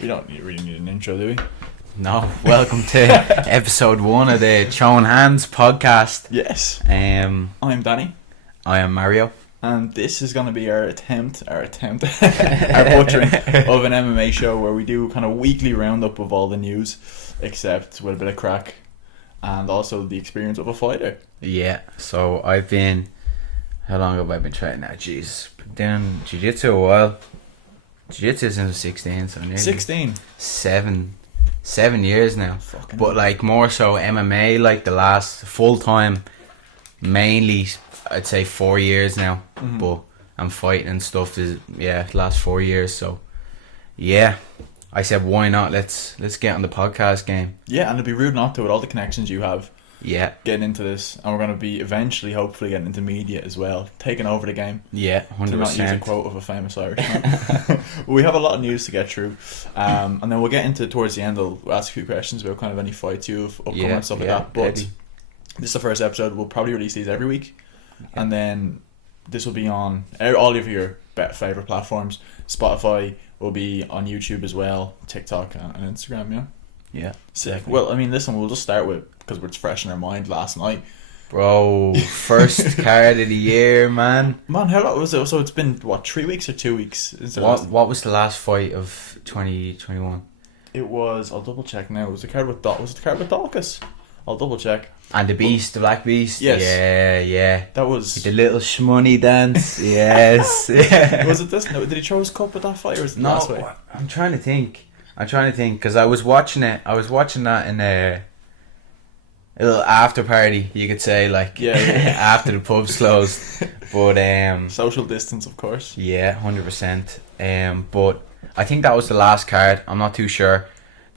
We don't really need an intro, do we? No. Welcome to episode 1 of the Showing Hands podcast. Yes. I'm Dani. I am Mario. And this is going to be our butchering of an MMA show where we do kind of weekly roundup of all the news, except with a bit of crack and also the experience of a fighter. Yeah, so I've been... How long have I been training now? Jeez. Been doing jiu-jitsu a while. Jiu-jitsu since I was 16, so nearly 16? 7 years now. Fucking but like more so MMA, like the last full-time, mainly I'd say 4 years now. Mm-hmm. But I'm fighting and stuff the last 4 years, so yeah. I said why not, let's get on the podcast game. Yeah, and it'd be rude not to with all the connections you have. Yeah. Getting into this, and we're going to be eventually, hopefully, getting into media as well, taking over the game. Yeah, 100%. To not use a quote of a famous Irishman. We have a lot of news to get through, and then we'll get into towards the end. I'll ask a few questions about kind of any fights you have upcoming and stuff like that. But this is the first episode. We'll probably release these every week, and then this will be on all of your favorite platforms. Spotify will be on YouTube as well, TikTok and Instagram. Yeah. Yeah. Sick. Well, I mean, listen, we'll just start with, because it's fresh in our mind, last night. Bro, first card of the year, man. Man, how long was it? So it's been, what, 3 weeks or 2 weeks? What was the last fight of 2021? It was, I'll double check now. It was the card with Dawkins? I'll double check. And the Beast, the Black Beast? Yes. Yeah. That was... The little shmoney dance, yes. Yeah. Was it this? No, did he throw his cup at that fight, or was it no, last week? I'm trying to think, because I was watching that in a little after party, you could say, like, yeah. after the pub's closed. But social distance, of course. Yeah, 100%. But I think that was the last card. I'm not too sure.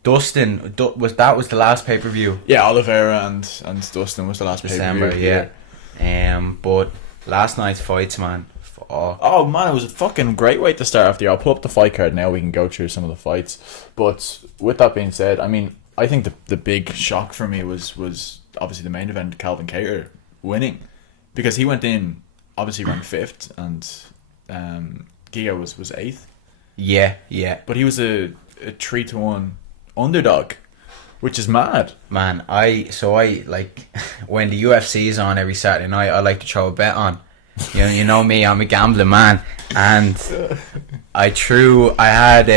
Dustin was the last pay per view. Yeah, Oliveira and Dustin was the last December. Yeah. But last night's fights, man. Oh man, it was a fucking great way to start off the year. I'll pull up the fight card now. We can go through some of the fights. But with that being said, I mean, I think the big shock for me was obviously the main event, Calvin Kattar winning, because he went in obviously ranked 5th and Giga was 8th. Yeah. But he was a 3-1 underdog, which is mad. Man, I like when the UFC is on every Saturday night, I like to throw a bet on. You know me, I'm a gambling man, and I had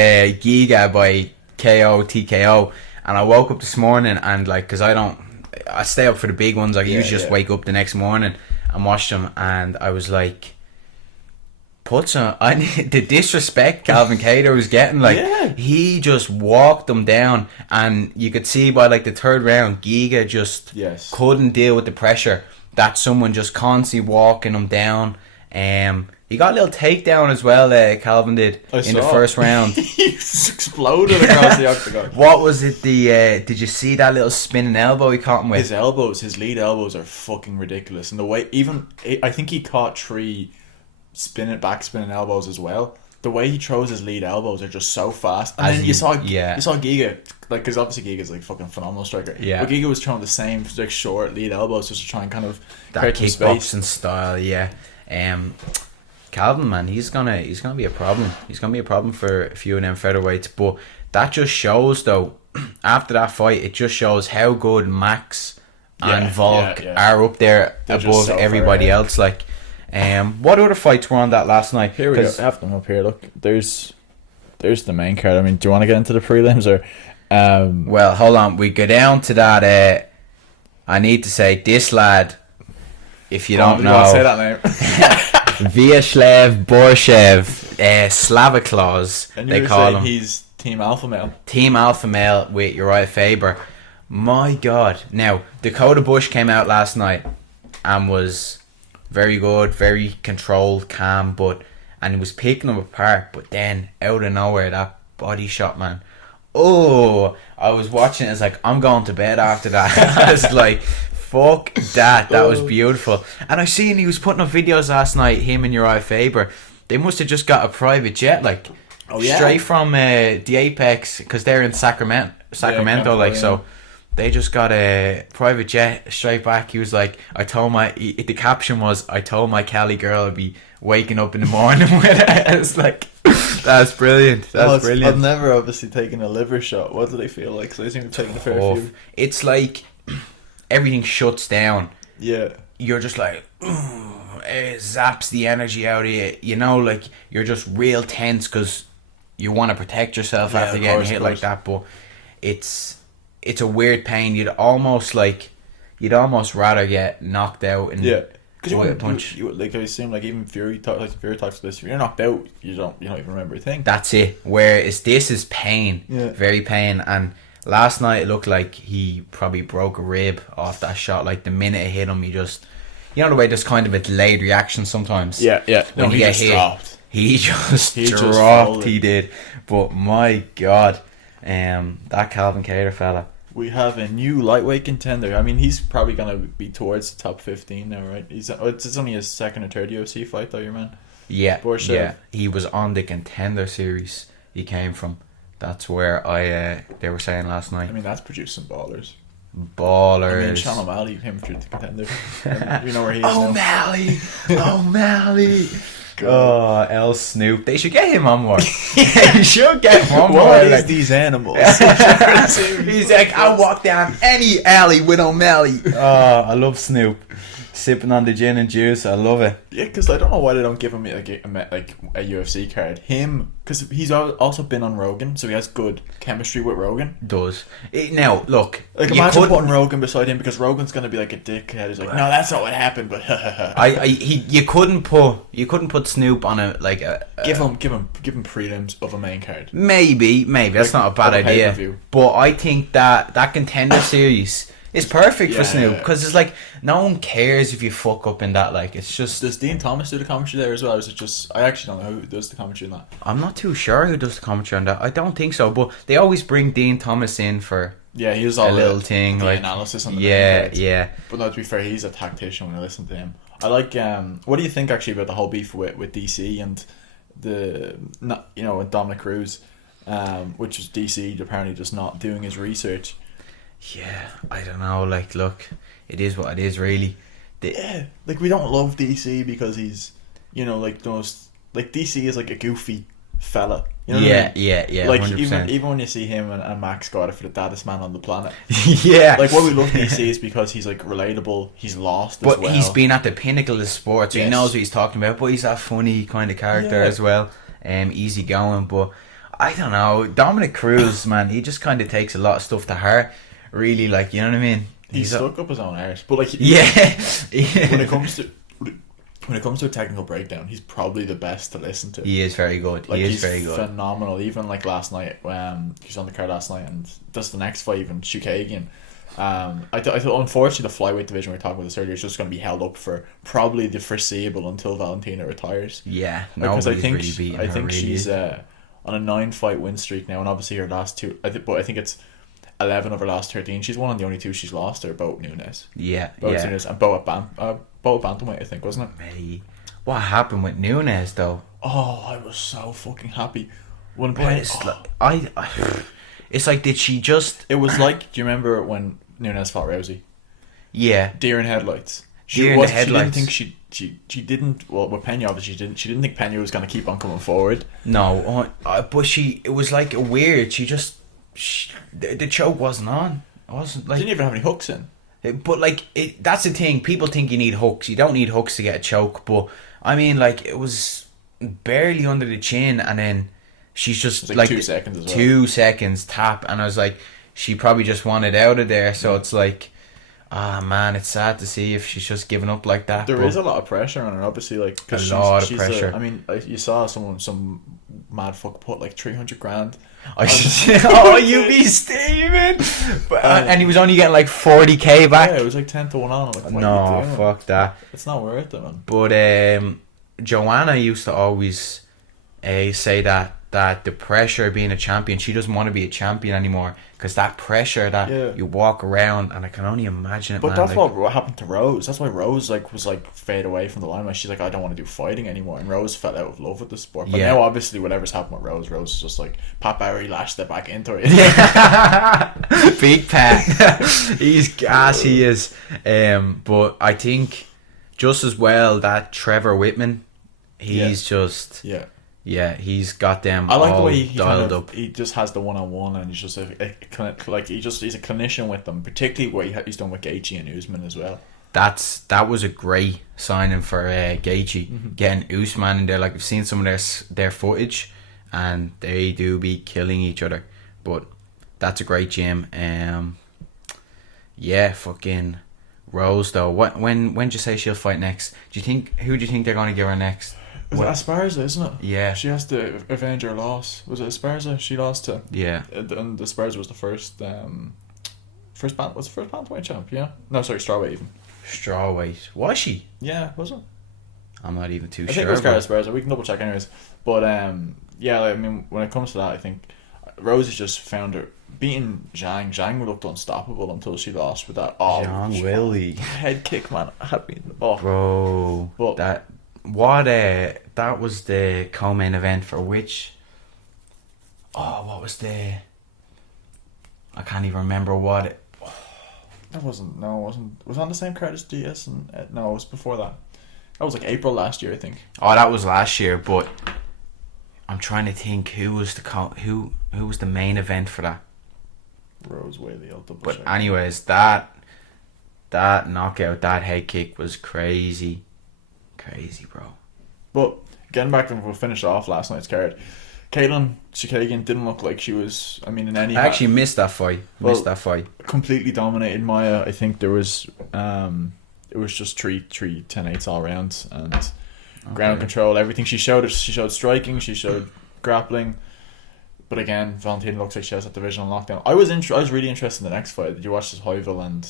Giga by TKO, and I woke up this morning and, like, because I stay up for the big ones. I usually just wake up the next morning and watch them, and I was like, the disrespect Calvin Kattar was getting, like, he just walked them down, and you could see by, like, the third round, Giga just couldn't deal with the pressure that someone just constantly walking him down. He got a little takedown as well, Calvin did, in the first round. He exploded across the octagon. What was it, did you see that little spinning elbow he caught him with? His lead elbows are fucking ridiculous, and the way, I think he caught 3 backspinning elbows as well. The way he throws his lead elbows are just so fast. And then you saw Giga, like, because obviously Giga's like fucking phenomenal striker. Yeah. But Giga was throwing the same, like, short lead elbows just to try and kind of that kickboxing style. Yeah. Calvin, man, he's gonna be a problem. He's gonna be a problem for a few of them featherweights. But that just shows, though, after that fight, it just shows how good Max and Volk are up there. They're above everybody else. Like. What other fights were on that last night? Here we go. I have them up here. Look, there's the main card. I mean, do you want to get into the prelims or? Well, hold on. We go down to that. I need to say this lad. If you don't know, you want to say that name? Vyacheslav Borshev, Slavaclaus. And they call him. He's Team Alpha Male. Team Alpha Male with Uriah Faber. My God! Now Dakota Bush came out last night and was very good, very controlled, calm, and he was picking them apart. But then, out of nowhere, that body shot, man. Oh, I was watching it. It's like, I'm going to bed after that. I was like, fuck that. That was beautiful. And I seen he was putting up videos last night, him and Uriah Faber. They must have just got a private jet, like, straight from the Apex, because they're in Sacramento, so They just got a private jet straight back. He was like, the caption was, I told my Cali girl I'd be waking up in the morning with it. It's like, that's brilliant. That's brilliant. I've never obviously taken a liver shot. What do they feel like? So I think I've taken a fair few. It's like everything shuts down. Yeah. You're just like, it zaps the energy out of you. You know, like, you're just real tense because you want to protect yourself after getting hit like that. But it's a weird pain. You'd almost rather get knocked out and because you like I assume like even Fury talks to this. If you're knocked out, you don't even remember a thing. That's it. Whereas this is pain, very pain. And last night it looked like he probably broke a rib off that shot. Like the minute it hit him, he just, you know the way there's kind of a delayed reaction sometimes. Yeah. When you get hit, dropped. He just dropped. He did. But my God, that Calvin Kattar fella. We have a new lightweight contender. I mean, he's probably going to be towards the top 15 now, right? It's only his second or third UFC fight, though, your man. Yeah, yeah. He was on the Contender Series. He came from. That's where they were saying last night. I mean, that's produced some ballers. I mean, Sean O'Malley came through the Contender. You know where he is O'Malley! O'Malley! Oh, El Snoop. They should get him on more. They should get him on more. What is these animals? He's like, I'll walk down any alley with O'Malley. Oh, I love Snoop. Sipping on the gin and juice. I love it. Yeah, because I don't know why they don't give him like a UFC card. Him, because he's also been on Rogan, so he has good chemistry with Rogan. Does. Now, look. Like, imagine putting Rogan beside him, because Rogan's going to be like a dickhead. He's like, no, that's not what happened, but you couldn't put Snoop on a give him prelims of a main card. Maybe that's not a bad idea. But I think that Contender Series is perfect for Snoop, because it's like no one cares if you fuck up in that. Like, it's just. Does Dean Thomas do the commentary there as well? Or is it just? I actually don't know who does the commentary in that. I'm not too sure who does the commentary on that. I don't think so, but they always bring Dean Thomas in for. Yeah, he was all a little thing the like analysis on the yeah. But no, to be fair, he's a tactician when I listen to him. I like. What do you think actually about the whole beef with DC and Dominic Cruz, which is DC apparently just not doing his research. Yeah, I don't know. Like, look, it is what it is, really. Like, we don't love DC because he's, like those. Like, DC is like a goofy fella. You know what I mean? Yeah. Like 100%. even when you see him and Max Scott for the daddest man on the planet. Yeah. Like, what we love DC is because he's like relatable. He's lost as well. But he's been at the pinnacle of sports. So he knows what he's talking about. But he's that funny kind of character as well. Easy going. But I don't know. Dominic Cruz, man, he just kind of takes a lot of stuff to heart. Really, like, you know what I mean? He's stuck up his own arse, but like, when it comes to a technical breakdown, he's probably the best to listen to. He is very good. Like, he's very good, phenomenal. Even like last night, he's on the card last night, and does the next fight even Chikadze. I thought unfortunately the flyweight division we were talking about this earlier is just going to be held up for probably the foreseeable until Valentina retires. Yeah, because I think really she's on a 9-fight win streak now, and obviously her last two. I think it's 11 of her last 13. She's one of the only two she's lost are Boat Nunes. Nunes and Boat Bantamweight, I think, wasn't it? What happened with Nunes though? Oh, I was so fucking happy when it's like, did she just? It was like, do you remember when Nunes fought Rousey? Yeah, deer in headlights. She didn't think she didn't. Well, with Pena, obviously she didn't think Pena was going to keep on coming forward. No, but it was like a weird. The choke wasn't on. It wasn't like. Didn't even have any hooks in. But like, that's the thing. People think you need hooks. You don't need hooks to get a choke. But I mean, like, it was barely under the chin, and then she's just like 2 seconds as well. 2 seconds tap, and I was like, she probably just wanted out of there. So it's like, man, it's sad to see if she's just giving up like that. There is a lot of pressure on her, obviously, like, because she's pressure. I mean, you saw some mad fuck put like 300 grand. Oh, you be Steven! And he was only getting like 40k back. Yeah, it was like 10 to 1 on. Like, no, fuck that. It's not worth it, man. But Joanna used to always say that that the pressure of being a champion, she doesn't want to be a champion anymore because that pressure that you walk around, and I can only imagine it. But man, that's what happened to Rose. That's why Rose was fade away from the limelight. She's like, I don't want to do fighting anymore, and Rose fell out of love with the sport. But now obviously whatever's happened with Rose is just like Pat Barry lashed it back into it. Big Pat. He's gas, he is. But I think just as well that Trevor Whitman, he's just he's got them. I like all the way he dialed up. He just has the one-on-one, and he's just he's a clinician with them, particularly what he's done with Gaethje and Usman as well. That was a great signing for Gaethje, getting Usman in there. Like, I've seen some of their footage, and they do be killing each other. But that's a great gym. Fucking Rose though. When do you say she'll fight next? Who do you think they're going to give her next? Is it Esparza, isn't it? Yeah. She has to avenge her loss. Was it Esparza she lost to? Yeah. And Esparza was the first bantamweight champ, yeah? No, sorry, strawweight even. Strawweight. Was she? Yeah, was it? I'm not even too sure. I think it was Carla Esparza. We can double check anyways. But, when it comes to that, I think Rose has just found her... Beating Zhang. Zhang looked unstoppable until she lost with that Zhang Willie head kick, man. Bro. But that was the co-main event for which... what was I can't even remember what it... It wasn't. It was on the same card as DS, and no, it was before that. That was like April last year, I think. Oh, that was last year, but I'm trying to think who was the main event for that. Rose Whaley, I'll double check. But anyways, that knockout, that head kick was crazy, bro. But getting back to, we'll finish off last night's card. Caitlin Chikadze didn't look like she was. I mean, in any. I actually missed that fight. Completely dominated Maya. I think there was. It was just three 10-8s all round, and ground control, everything. She showed striking. She showed grappling. But again, Valentina looks like she has that divisional knockdown. I was really interested in the next fight. Did you watch this Hoivel and...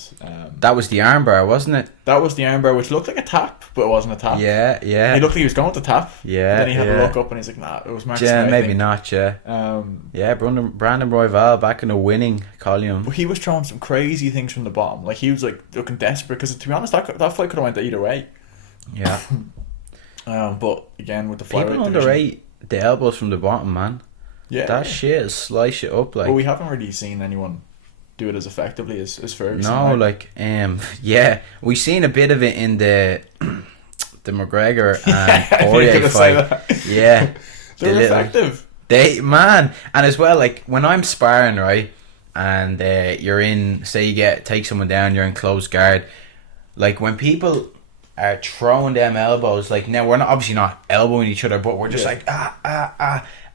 that was the armbar, wasn't it? That was the armbar, which looked like a tap, but it wasn't a tap. Yeah. He looked like he was going to tap. Yeah. Then he had a look up and he's like, nah, it was Mark Yeah, Smith, maybe not, yeah. Brandon Royval back in the winning column. But he was throwing some crazy things from the bottom. Like, he was like looking desperate, because to be honest, that fight could have went either way. Yeah. But again, with the flyweight people underrate the elbows from the bottom, man. Yeah, that shit is slice it up like. But we haven't really seen anyone do it as effectively as Ferguson. No, we've seen a bit of it in the McGregor and Poirier fight. Yeah, they're effective. And as well, like when I'm sparring, right, and you're in, say take someone down, you're in close guard, like when people are throwing them elbows, like now we're obviously not elbowing each other, but we're just like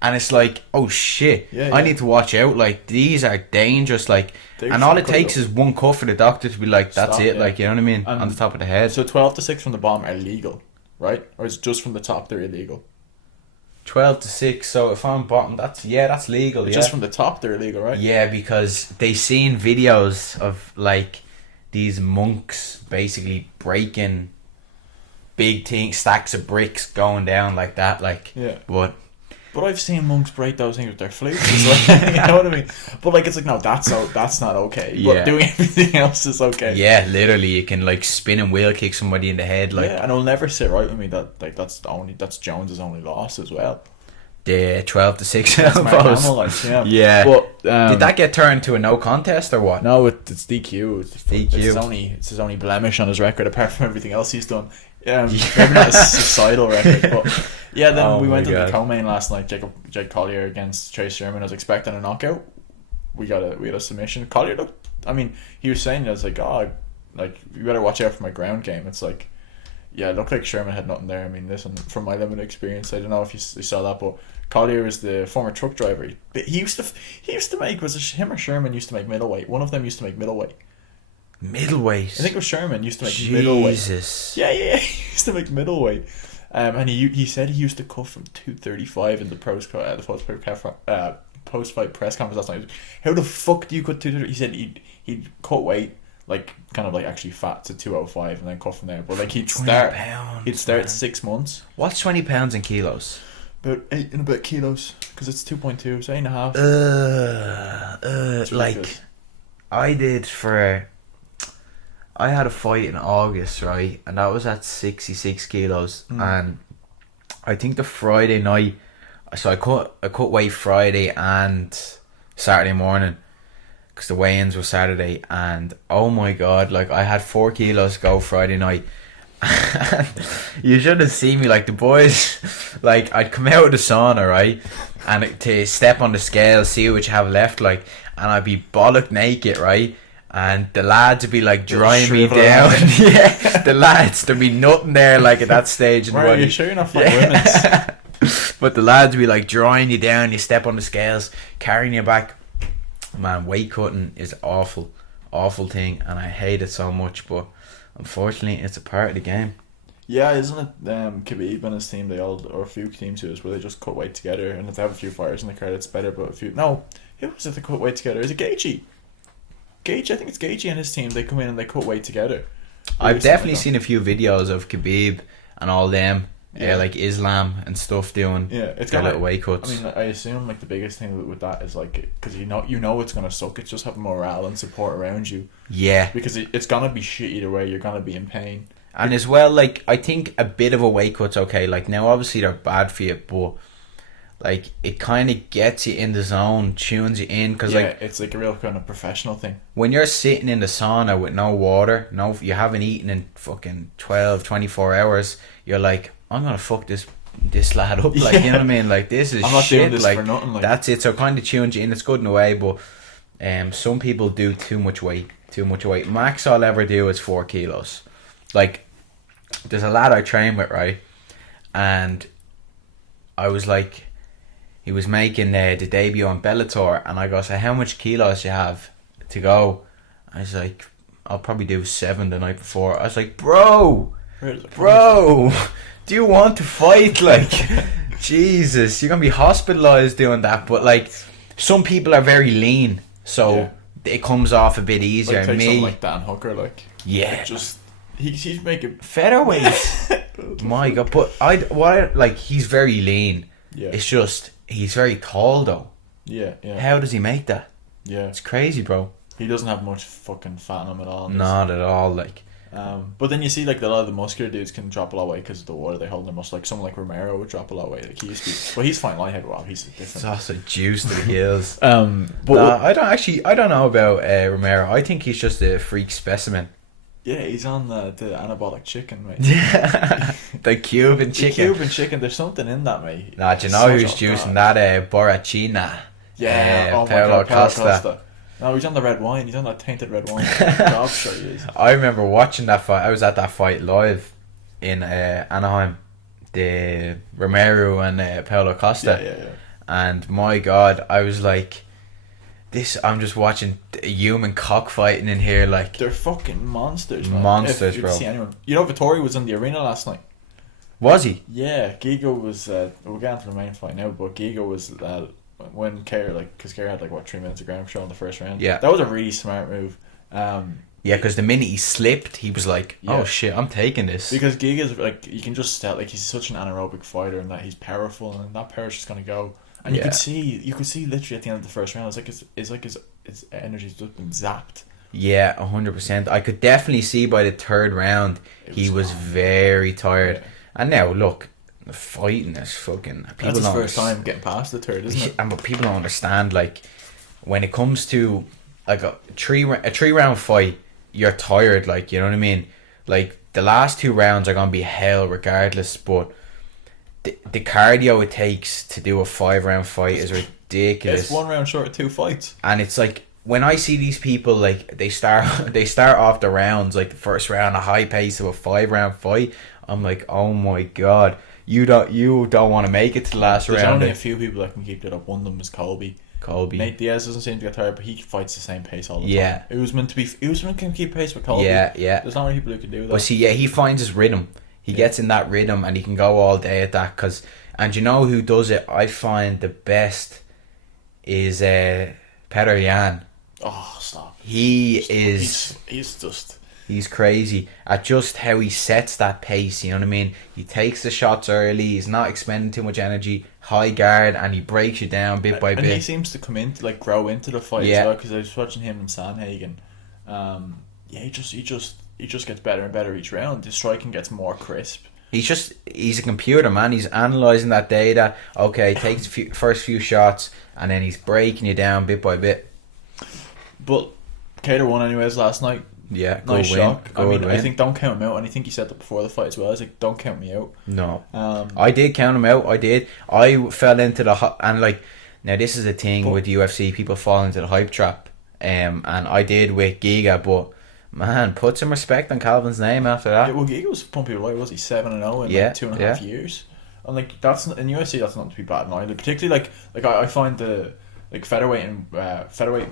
and it's like, oh shit, I need to watch out, like these are dangerous, like, and all it takes is one cut for the doctor to be like, that's it, like, you know what I mean, and on the top of the head. So 12-6 from the bottom are legal, right? Or is it just from the top they're illegal? 12-6, so if I'm bottom, that's legal. Just from the top they're illegal, right? Yeah, because they seen videos of like these monks basically breaking big stacks of bricks going down like that, like, But I've seen monks break those things with their flutes. Like, you know what I mean? But like, it's like, no, that's not okay. But doing everything else is okay. Yeah, literally, you can like spin and wheel kick somebody in the head. Like, and it'll never sit right with me that like that's Jones's only loss as well. The 12-6 elbows. Yeah. But did that get turned to a no contest or what? No, it's DQ. It's DQ. It's his only blemish on his record, apart from everything else he's done. Maybe not a societal record, but then we went to the co-main last night. Jake Collier against Chase Sherman. I was expecting a knockout. We had a submission. Collier looked, I mean, he was saying, I was like, you better watch out for my ground game. It's like, it looked like Sherman had nothing there. I mean, listen, from my limited experience, I don't know if you saw that, but Collier is the former truck driver. He used to make, was it him or Sherman used to make middleweight? One of them used to make middleweight. Middleweight. I think it was Sherman used to make middleweight. Jesus. Yeah, he used to make middleweight. And he said he used to cut from 235 in the post-fight press conference last night. How the fuck do you cut 235? He said he'd cut weight, like kind of like actually fat, to 205 and then cut from there. But like he'd start 6 months. What's 20 pounds in kilos? About 8 and a bit kilos, because it's 2.2, so 8.5. Like, I had a fight in August, right? And that was at 66 kilos. And I think the Friday night, so I cut weight Friday and Saturday morning, because the weigh-ins were Saturday. And oh my god, like, I had 4 kilos to go Friday night. You should have seen me, like, the boys, like, I'd come out of the sauna, right, and to step on the scale, see what you have left, like, and I'd be bollock naked, right, and the lads would be like drying me down. Yeah, the lads, there'd be nothing there, like, at that stage. Why are you sure you're not from women's? But the lads would be like drying you down, you step on the scales, carrying you back. Man, weight cutting is awful thing, and I hate it so much, but unfortunately, it's a part of the game. Yeah, isn't it? Khabib and his team, they all, or a few teams who where they just cut weight together, and if they have a few fighters in the card, it's better. But who was it that cut weight together? Is it Gaethje? I think it's Gaethje and his team. They come in and they cut weight together. I've definitely seen a few videos of Khabib and all them. Yeah, like Islam and stuff doing. Yeah, it's got little weight cuts. I mean, I assume like the biggest thing with that is like, because you know it's gonna suck. It's just having morale and support around you. Yeah, because it's gonna be shit either way. You're gonna be in pain. And as well, like, I think a bit of a weight cut's okay. Like, now obviously they're bad for you, but like, it kind of gets you in the zone, tunes you in, because like, it's like a real kind of professional thing. When you're sitting in the sauna with no water, you haven't eaten in fucking 12, 24 hours, you're like, I'm gonna fuck this lad up, like, you know what I mean? Like, this is I'm not shit. Doing this like, for nothing, like, that's it. So kind of tunes you in. It's good in a way, but some people do too much weight. Max I'll ever do is 4 kilos. Like, there's a lad I train with, right? And I was like, he was making the debut on Bellator, and I go, so how much kilos you have to go? I was like, I'll probably do 7 the night before. I was like, bro, do you want to fight? Like, Jesus, you're gonna be hospitalized doing that. But like, some people are very lean, so it comes off a bit easier. Like, take like Dan Hooker, like, yeah, just he's making featherweight. My God, but he's very lean. Yeah, it's just he's very tall though. Yeah. How does he make that? Yeah, it's crazy, bro. He doesn't have much fucking fat on him at all. Not at all, like. But then you see, like, a lot of the muscular dudes can drop a lot of weight because of the water they hold in their muscle. Like, someone like Romero would drop a lot of weight. Like, he used to be, well, he's fine lighthead. Wow, he's different. It's also juice to the heels. But I don't know about Romero. I think he's just a freak specimen. Yeah, he's on the anabolic chicken, mate. The Cuban chicken. There's something in that, mate. Nah, do you know who's juicing that? Borrachina. Yeah, oh my God, Paulo Costa. No, he's on the red wine. He's on that tainted red wine. I'm sure he is. I remember watching that fight. I was at that fight live in Anaheim. The Romero and Paulo Costa. Yeah. And my God, I was like, I'm just watching a human cockfighting in here. Like, they're fucking monsters, man. Monsters, if bro. See anyone. You know, Vittori was in the arena last night. Was he? Yeah, Giga was. We're getting to the main fight now, but Giga was. When Kerr, because Kerr had 3 minutes of ground control in the first round. Yeah, that was a really smart move. Yeah, because the minute he slipped, he was like, "Oh shit, I'm taking this." Because Giga's you can just tell, he's such an anaerobic fighter, and that he's powerful, and that power's just gonna go. And you could see literally at the end of the first round, it's like his energy's just been zapped. Yeah, 100%. I could definitely see by the third round he was very tired. Yeah. And now look. Fighting is fucking. That's his first time getting past the third, isn't it? And but people don't understand, like, when it comes to like a three round fight, you're tired, like, you know what I mean. Like, the last 2 rounds are gonna be hell regardless, but the cardio it takes to do a 5-round fight is ridiculous. It's 1 round short of 2 fights, and it's like when I see these people, like, they start off the rounds, like the first round a high pace of a 5-round fight. I'm like, oh my God. You don't want to make it to the last round. There's only a few people that can keep it up. One of them is Colby. Nate Diaz doesn't seem to get tired, but he fights the same pace all the time. It was meant to keep pace with Colby. Yeah. There's not many people who can do that. But see, he finds his rhythm. He gets in that rhythm, and he can go all day at that. And you know who does it? I find the best is Petr Yan. Oh, stop! He's just. He's crazy at just how he sets that pace. You know what I mean? He takes the shots early. He's not expending too much energy. High guard, and he breaks you down bit by bit. And he seems to come into grow into the fight as well. Because I was watching him and Sanhagen. He just gets better and better each round. His striking gets more crisp. He's a computer, man. He's analysing that data. Okay, takes first few shots, and then he's breaking you down bit by bit. But Kattar won anyways last night. Yeah, nice shock. Win. I think don't count him out, and I think he said that before the fight as well. I was like, don't count me out. No, I did count him out. I did. I fell into and now this is the thing with UFC. People fall into the hype trap. And I did with Giga, but man, put some respect on Calvin's name after that. Yeah, well, Giga was pumping away. Was he 7-0 in 2.5 years? And that's in UFC. That's not to be bad either. Particularly I find the featherweight and featherweight.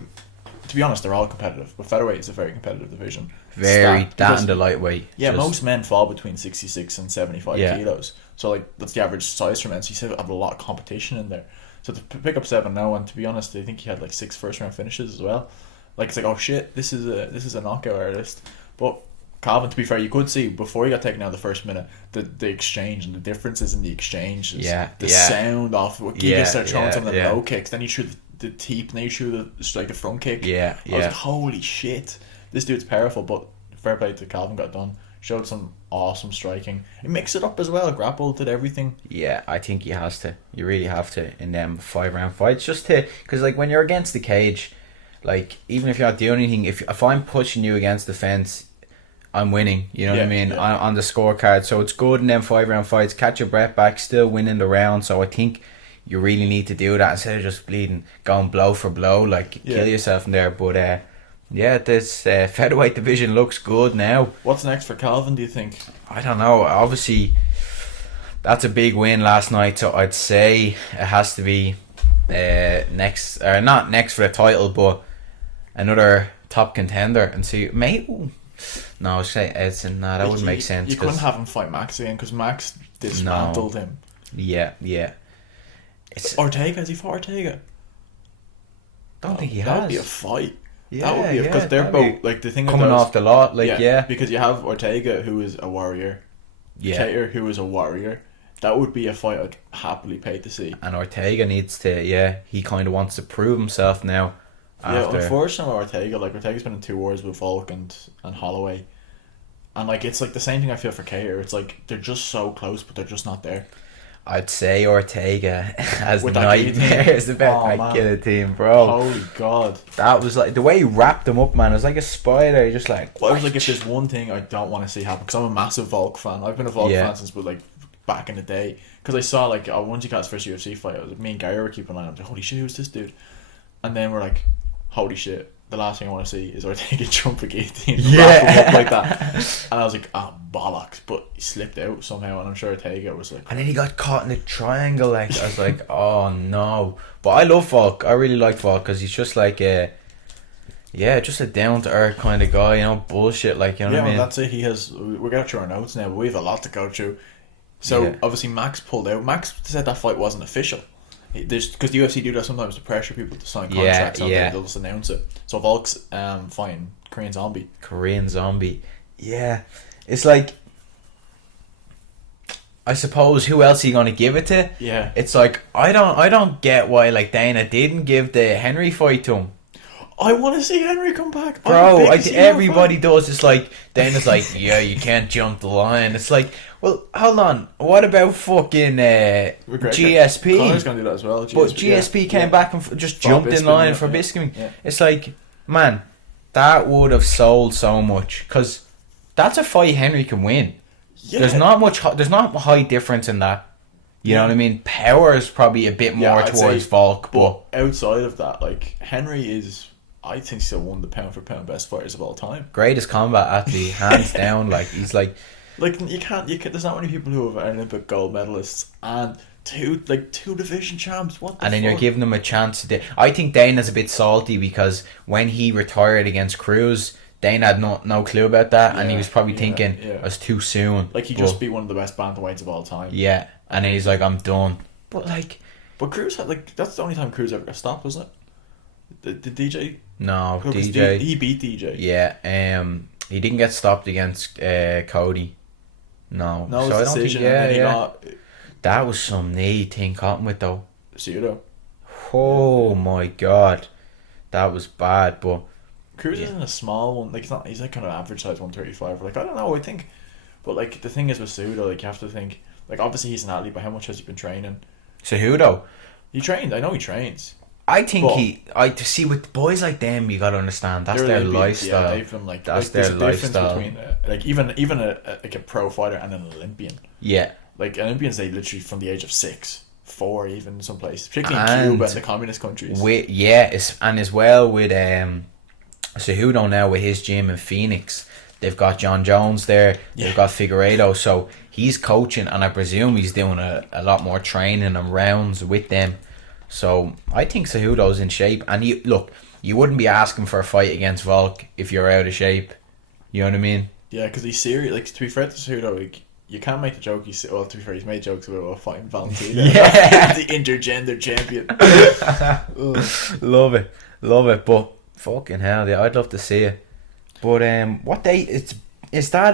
To be honest, they're all competitive, but featherweight is a very competitive division. And the lightweight. Yeah, most men fall between 66 and 75 kilos. So that's the average size for men. So you have a lot of competition in there. So to pick up 7-0, and to be honest, I think he had 6 first round finishes as well. It's oh shit, this is a knockout artist. But Calvin, to be fair, you could see before he got taken out the first minute the exchange and the differences in the exchanges. The sound off what Giga started throwing some of the low kicks, then he threw the teep, and then he threw the front kick. I was like, holy shit, this dude's powerful. But fair play to Calvin, got done. Showed some awesome striking. He mixed it up as well. Grappled, did everything. Yeah, I think he has to. You really have to in them 5-round fights, just to because when you're against the cage, even if you're not doing anything, if I'm pushing you against the fence, I'm winning. You know what I mean on the scorecard. So it's good in them 5-round fights. Catch your breath back, still winning the round. So I think you really need to do that instead of just bleeding, going blow for blow, kill yourself in there. But this featherweight division looks good now. What's next for Calvin, do you think? I don't know. Obviously, that's a big win last night, so I'd say it has to be next, or not next for the title, but another top contender. And see, no, say Edson. No, that wouldn't make sense. You couldn't have him fight Max again because Max dismantled him. Yeah. Ortega, has he fought Ortega? Don't think he has. That would be a fight. Yeah, that would be because they're both the thing coming off the lot. Because you have Ortega, who is a warrior. Kattar, who is a warrior. That would be a fight I'd happily pay to see. And Ortega needs to. He kind of wants to prove himself now. Unfortunately, Ortega's been in 2 wars with Volk and Holloway, and it's the same thing I feel for Kattar. It's they're just so close, but they're just not there. I'd say Ortega has nightmares about that guillotine, bro. Holy God. That was the way he wrapped him up, man. It was like a spider. Just I was if there's one thing I don't want to see happen, because I'm a massive Volk fan. I've been a Volk fan since back in the day. Because I saw once he got his first UFC fight, me and Gary were keeping an eye on him. Holy shit, who's this dude? And then we're holy shit. The last thing I want to see is Ortega jump a guillotine and wrap him up like that. And I was bollocks. But he slipped out somehow, and I'm sure Ortega was and then he got caught in a triangle. I was oh no. But I love Volk. I really like Volk because he's just just a down to earth kind of guy. Bullshit. You know what I mean? Yeah, that's it. We're going through our notes now, but we have a lot to go through. So obviously Max pulled out. Max said that fight wasn't official. Because the UFC do that sometimes to pressure people to sign contracts. They'll just announce it. So Volk's fighting Korean Zombie. Yeah, it's I suppose who else are you gonna give it to? Yeah, it's I don't get why Dana didn't give the Henry fight to him. I want to see Henry come back, bro. Everybody does. It's Dana's yeah, you can't jump the line. It's well, hold on. What about fucking GSP? Connor's gonna do that as well. But GSP came back and just jumped in line for Bisping. Yeah. It's man, that would have sold so much because that's a fight Henry can win. Yeah. There's not a high difference in that. You know what I mean? Power is probably a bit more towards Volk, but outside of that, Henry is, I think, still one of the pound for pound best fighters of all time. Greatest combat athlete, hands down. He's you can't. There's not many people who have Olympic gold medalists and two division champs. And then you're giving them a chance to. I think Dana's a bit salty because when he retired against Cruz, Dana had no clue about that, and he was probably thinking it was too soon. He just beat one of the best bantamweights of all time. Yeah, and then he's I'm done. But Cruz had that's the only time Cruz ever got stopped, wasn't it? The DJ. No, DJ. He beat DJ. Yeah. He didn't get stopped against Cody. No. No, so I don't think. Yeah. That was some knee thing caught him with though. Pseudo. Oh my god, that was bad. But Cruz isn't a small one. Like he's not. He's like kind of average size 135. Like I don't know. I think, but like the thing is with Pseudo, like you have to think. Like obviously he's an athlete, but how much has he been training? Cejudo. He trained. I know he trains. I think to see with boys like them, you gotta understand that's their Olympians, lifestyle. Yeah, they've been like that's there's their a difference lifestyle. between like even like a pro fighter and an Olympian. Yeah, like Olympians, they literally from the age of 6, 4, even in some places, particularly in Cuba and the communist countries. And as well with Cejudo now with his gym in Phoenix, they've got John Jones there. They've got Figueiredo, so he's coaching, and I presume he's doing a lot more training and rounds with them. So I think Cejudo's in shape, and you wouldn't be asking for a fight against Volk if you're out of shape. You know what I mean? Yeah, because he's serious. Like to be fair to Cejudo, like, you can't make the joke. To be fair, he's made jokes about fighting Valentina. Yeah, the intergender champion. Love it. But fucking hell, yeah, I'd love to see it. But what day is that?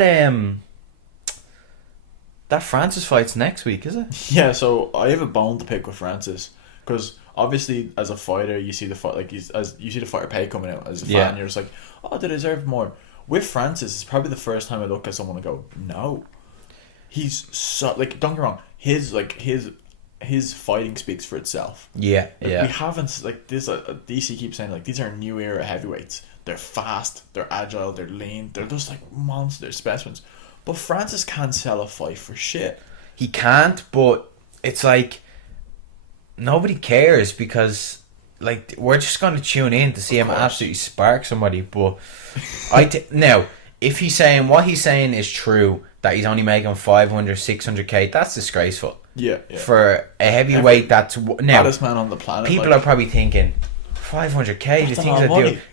That Francis fight's next week, is it? Yeah. So I have a bone to pick with Francis. Because obviously, as a fighter, you see the fight you see the fighter pay coming out. As a fan, you're just like, oh, they deserve more. With Francis, it's probably the first time I look at someone and go, no, he's so like. Don't get me wrong, his fighting speaks for itself. Yeah, We haven't like this. DC keeps saying like these are new era heavyweights. They're fast, they're agile, they're lean, they're just like monster specimens. But Francis can't sell a fight for shit. He can't, but it's like. Nobody cares because like we're just going to tune in to see him absolutely spark somebody. But now if he's saying what he's saying is true, that he's only making 500 600k, that's disgraceful. Yeah. For a heavyweight, that's now baddest man on the planet. People are probably thinking 500k.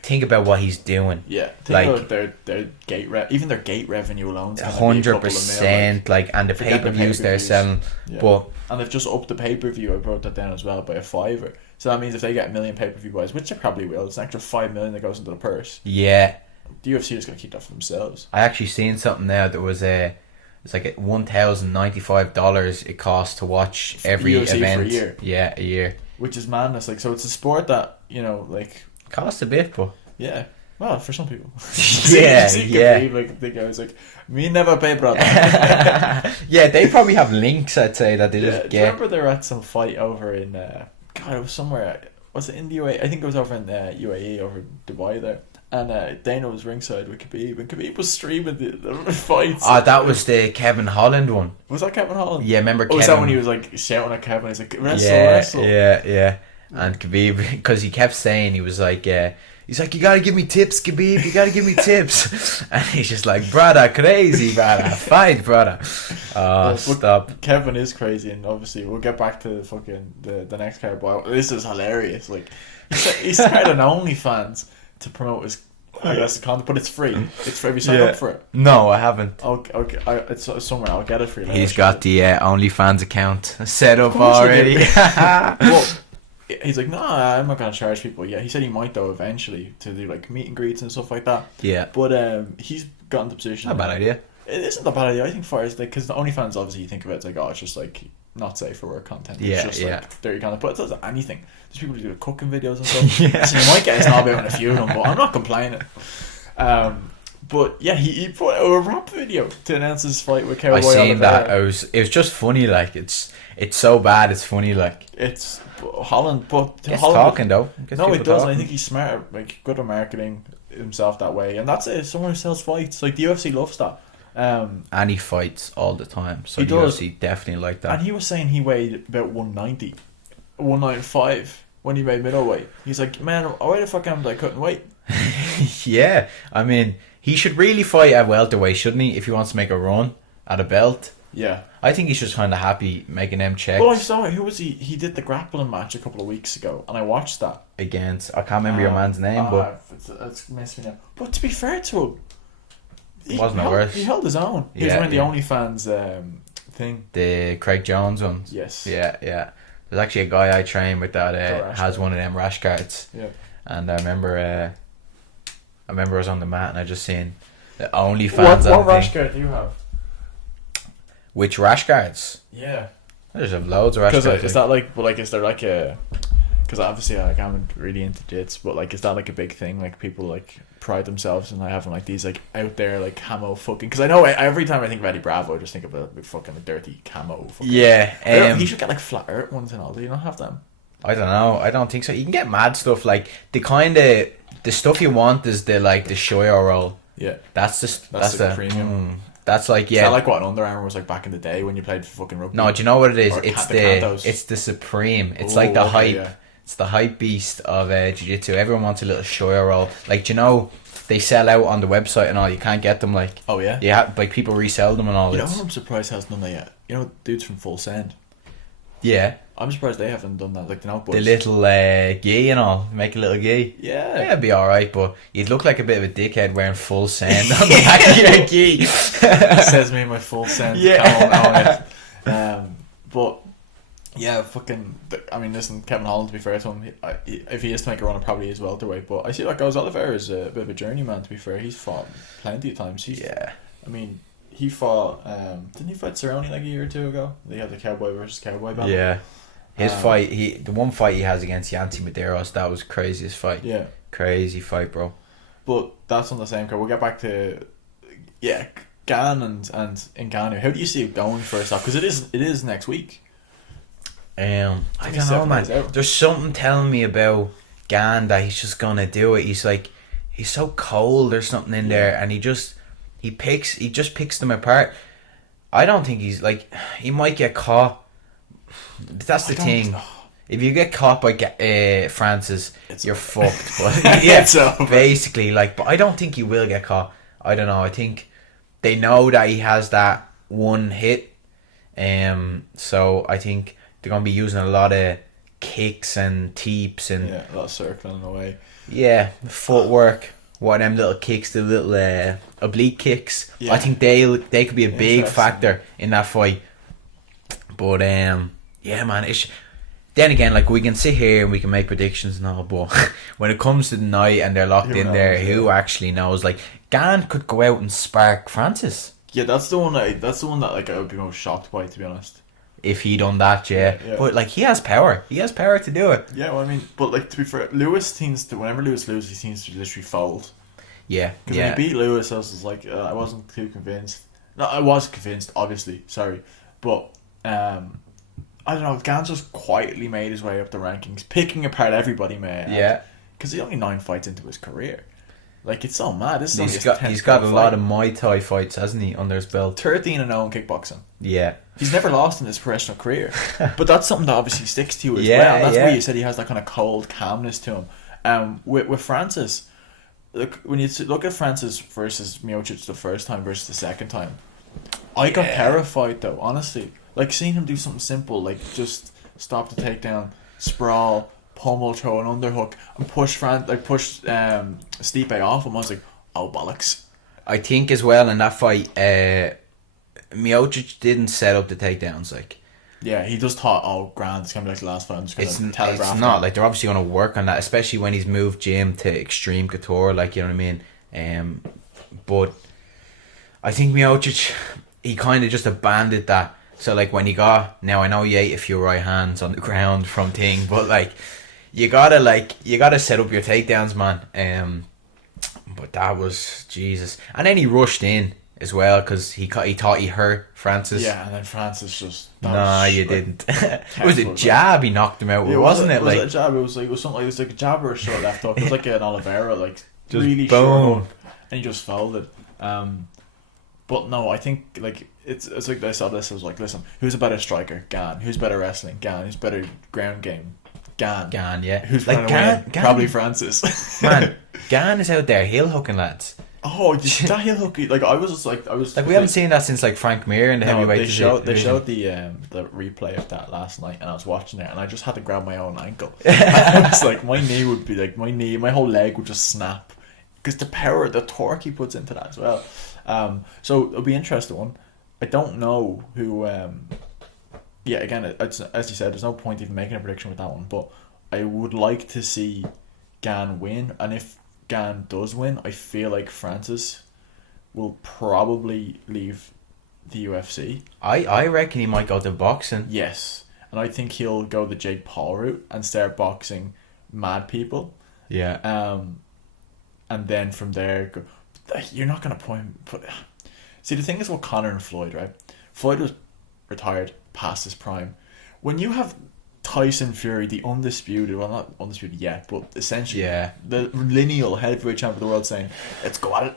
Think about what he's doing. Yeah, think about their gate even their gate revenue alone. 100%. Like, and the pay-per-views they're selling, but. And they've just upped the pay-per-view. I brought that down as well by a $5. So that means if they get 1 million pay-per-view buys, which they probably will, it's an extra 5 million that goes into the purse. Yeah. The UFC is going to keep that for themselves. I actually seen something now that was it's like $1,095 it costs to watch every UFC event for a year. Yeah, a year. Which is madness. Like, so it's a sport that, like, costs a bit, but yeah. Well, for some people. Yeah. Like, the guy's like, me never pay, brother. Yeah, they probably have links, I'd say, that they just get. get. Do you remember they were at some fight over in, God, it was somewhere, was it in the UAE? I think it was over in UAE, over Dubai there. And Dana was ringside with Khabib, and Khabib was streaming the fights. Oh, that was the Kevin Holland one. Was that Kevin Holland? Yeah, remember Kevin? Was that when he was like shouting at Kevin? He's like, wrestle. Yeah. And Khabib, because he kept saying, he was like, he's like, you gotta give me tips, Khabib, you gotta give me tips. And he's just like, brother, crazy, brother, fight, brother. Oh, stop. Kevin is crazy, and obviously we'll get back to the next card, but this is hilarious. Like, he started an OnlyFans to promote his, I guess, content, but it's free. It's free. Have you signed up for it? No, I haven't. Okay. It's somewhere. I'll get it for you. He's got the OnlyFans account set up already. Well, he's like, no, I'm not gonna charge people. Yeah, he said he might though eventually to do like meet and greets and stuff like that. Yeah, but he's gotten the position. Not a bad idea. It isn't a bad idea. I think fighters, like, because the OnlyFans, obviously you think of it, it's like, oh, it's just like not safe for work content. It's just like dirty content, but it does anything. There's people who do cooking videos and stuff. Yeah. So you might get a snob out in a few of them, but I'm not complaining. But yeah, he put out a rap video to announce his fight with Cowboy. I seen that. It was just funny. Like, it's so bad. It's funny. Like, it's Holland, but gets Holland talking though. No, it doesn't. I think he's smart, like good at marketing himself that way, and that's it. Someone who sells fights, like the UFC loves that. And he fights all the time, so he the UFC definitely like that. And he was saying he weighed about 190, 195 when he made middleweight. He's like, man, why the fuck am I cutting weight? Yeah, I mean, he should really fight at welterweight, shouldn't he? If he wants to make a run at a belt. Yeah, I think he's just kind of happy making them checks. Well, I saw it. Who was he? He did the grappling match a couple of weeks ago, and I watched that against. I can't remember your man's name, but it's missed me now. But to be fair to him, he held his own. He was wearing the OnlyFans thing. The Craig Jones ones. Yes. Yeah. There's actually a guy I train with that has one of them rash guards. Yeah. And I remember I was on the mat and I just seen The only fans. What rash guard do you have? Which rash guards? Yeah. There's loads of rash guards. Because is that like, but like, is there like a? Because obviously, like, I'm really into jits, but like, is that like a big thing? Like, people like pride themselves in like having like these like out there like camo fucking. Because I know every time I think of Eddie Bravo, I just think of a fucking dirty camo. Fucking, yeah. He should get like flat earth ones and all. Do you not have them? I don't know. I don't think so. You can get mad stuff like the stuff you want is the Shoyo roll. Yeah, that's the premium. That's like, yeah. Is that like what an Under Armour was like back in the day when you played fucking rugby? No, do you know what it is? Or It's the Supreme. It's like the hype. Yeah. It's the hype beast of jiu-jitsu. Everyone wants a little Shoyo roll. Like, do you know, they sell out on the website and all. You can't get them, like. Oh, yeah? Yeah, like people resell them and all. You know who I'm surprised hasn't done that yet? You know, dudes from Full Send. Yeah. I'm surprised they haven't done that, like the Noteboys. The little gi and all. Make a little gi. Yeah. It'd be alright, but you'd look like a bit of a dickhead wearing Full Send on the back of your gi. Says me in my Full Send. Yeah. But, yeah, fucking... I mean, listen, Kevin Holland, to be fair to him, if he is to make a run, it probably is welterweight. But I see, like, Oliveira is a bit of a journeyman, to be fair. He's fought plenty of times. I mean... He fought, didn't he fight Cerrone like a year or two ago? They had the cowboy versus cowboy battle. Yeah. His fight, the one fight he has against Yancy Medeiros, that was craziest fight. Yeah. Crazy fight, bro. But that's on the same card. We'll get back to, Gan and Ngannou. How do you see it going first off? Because it is next week. I don't know, man. There's something telling me about Gan that he's just gonna do it. He's so cold. There's something in there, and he just picks them apart. I don't think he's like, he might get caught. That's the thing. If you get caught by Francis, you're fucked. But yeah, basically, like, but I don't think he will get caught. I don't know. I think they know that he has that one hit. So I think they're gonna be using a lot of kicks and teeps and a lot of circling away. Yeah, footwork. What them little kicks, the little oblique kicks. Yeah. I think they could be a big factor in that fight. But yeah, man. Then again, like, we can sit here and we can make predictions and all, but when it comes to the night and they're locked in there, who actually knows? Like, Gan could go out and spark Francis. Yeah, that's the one that like I would be most shocked by, to be honest. If he done that, yeah. But like, he has power. He has power to do it. Yeah, well, I mean, but like, to be fair, whenever Lewis loses, he seems to literally fold. Yeah. Because when he beat Lewis, I was like, I wasn't too convinced. No, I was convinced, obviously. Sorry, but I don't know. Gans just quietly made his way up the rankings, picking apart everybody, man. Yeah. Because he's only 9 fights into his career. Like, it's so mad. He's got a lot of Muay Thai fights, hasn't he, under his belt? 13-0 in kickboxing. Yeah. He's never lost in his professional career. But that's something that obviously sticks to you as well. And that's why you said he has that kind of cold calmness to him. With Francis, look, when you look at Francis versus Miocic the first time versus the second time, I got terrified, though, honestly. Like, seeing him do something simple, like just stop the takedown, sprawl, pummel, throw an underhook, and push Stipe off him. I was like, oh, bollocks. I think as well in that fight, Miocic didn't set up the takedowns. Like, yeah, he just thought, oh, grand, it's gonna be like the last fight. I'm just gonna telegraph. It's not like they're obviously gonna work on that, especially when he's moved Jim to Extreme Couture. Like, you know what I mean. But I think Miocic, he kind of just abandoned that. So like, when he got, now I know he ate a few right hands on the ground from Ting, but like, you gotta set up your takedowns, man. But that was Jesus, and then he rushed in as well because he thought he hurt Francis. Yeah, and then Francis just. Nah, you didn't. It was a jab. He knocked him out. Yeah, wasn't it? Was it a jab? It was something. It was like a jab or a short left hook. It was like an Oliveira, like just really boom. short hook, and he just folded. But no, I think like it's like I saw this. I was like, listen, who's a better striker? Gan. Who's better wrestling? Gan. Who's better ground game? Gan, yeah. Who's like Gan? Probably Francis. Man, Gan is out there heel hooking lads. Oh, that heel hook! Like I was like we haven't seen that since like Frank Mir in the heavyweight. They showed the replay of that last night, and I was watching it, and I just had to grab my own ankle. I was like, my knee would be like my whole leg would just snap because the torque he puts into that as well. So it'll be an interesting one. I don't know who. Again, it's, as you said, there's no point even making a prediction with that one. But I would like to see Gan win, and if Gan does win, I feel like Francis will probably leave the UFC. I reckon he might go to boxing. Yes. And I think he'll go the Jake Paul route and start boxing mad people. Yeah. And then from there, you're not going to put... See, the thing is with Conor and Floyd, right? Floyd was retired, past his prime. When you have Tyson Fury, the undisputed, well, not undisputed yet, but essentially the lineal heavyweight champion of the world, saying, let's go at it.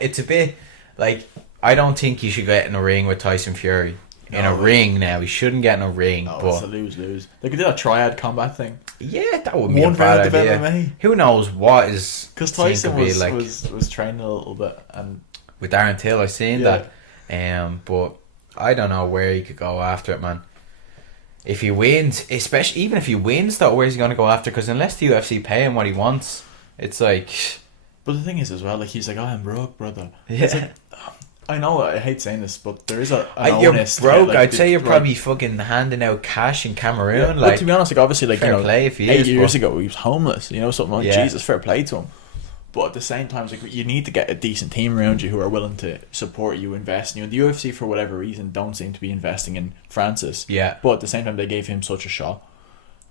It's a bit like, I don't think you should get in a ring with Tyson Fury. In a ring now, he shouldn't get in a ring. No, but it's a lose-lose. They could do a triad combat thing. Yeah, that would be a bad idea. MMA. Who knows what is... Because Tyson was training a little bit. And with Darren Till, I've seen that. But I don't know where he could go after it, man. If he wins, especially even if he wins, though, where's he going to go after? Because unless the UFC pay him what he wants, it's like... But the thing is as well, like, he's like, oh, I'm broke, brother. Yeah. It's like, I know, I hate saying this, but there is an you're onus broke. like, I'd say you're probably fucking handing out cash in Cameroon. Yeah, like, but to be honest, like, obviously, like, fair play if he 8 is, years ago he was homeless. Something like, Yeah. Jesus, fair play to him. But at the same time, it's like, you need to get a decent team around you who are willing to support you, invest in you. And the UFC, for whatever reason, don't seem to be investing in Francis. Yeah. But at the same time, they gave him such a shot.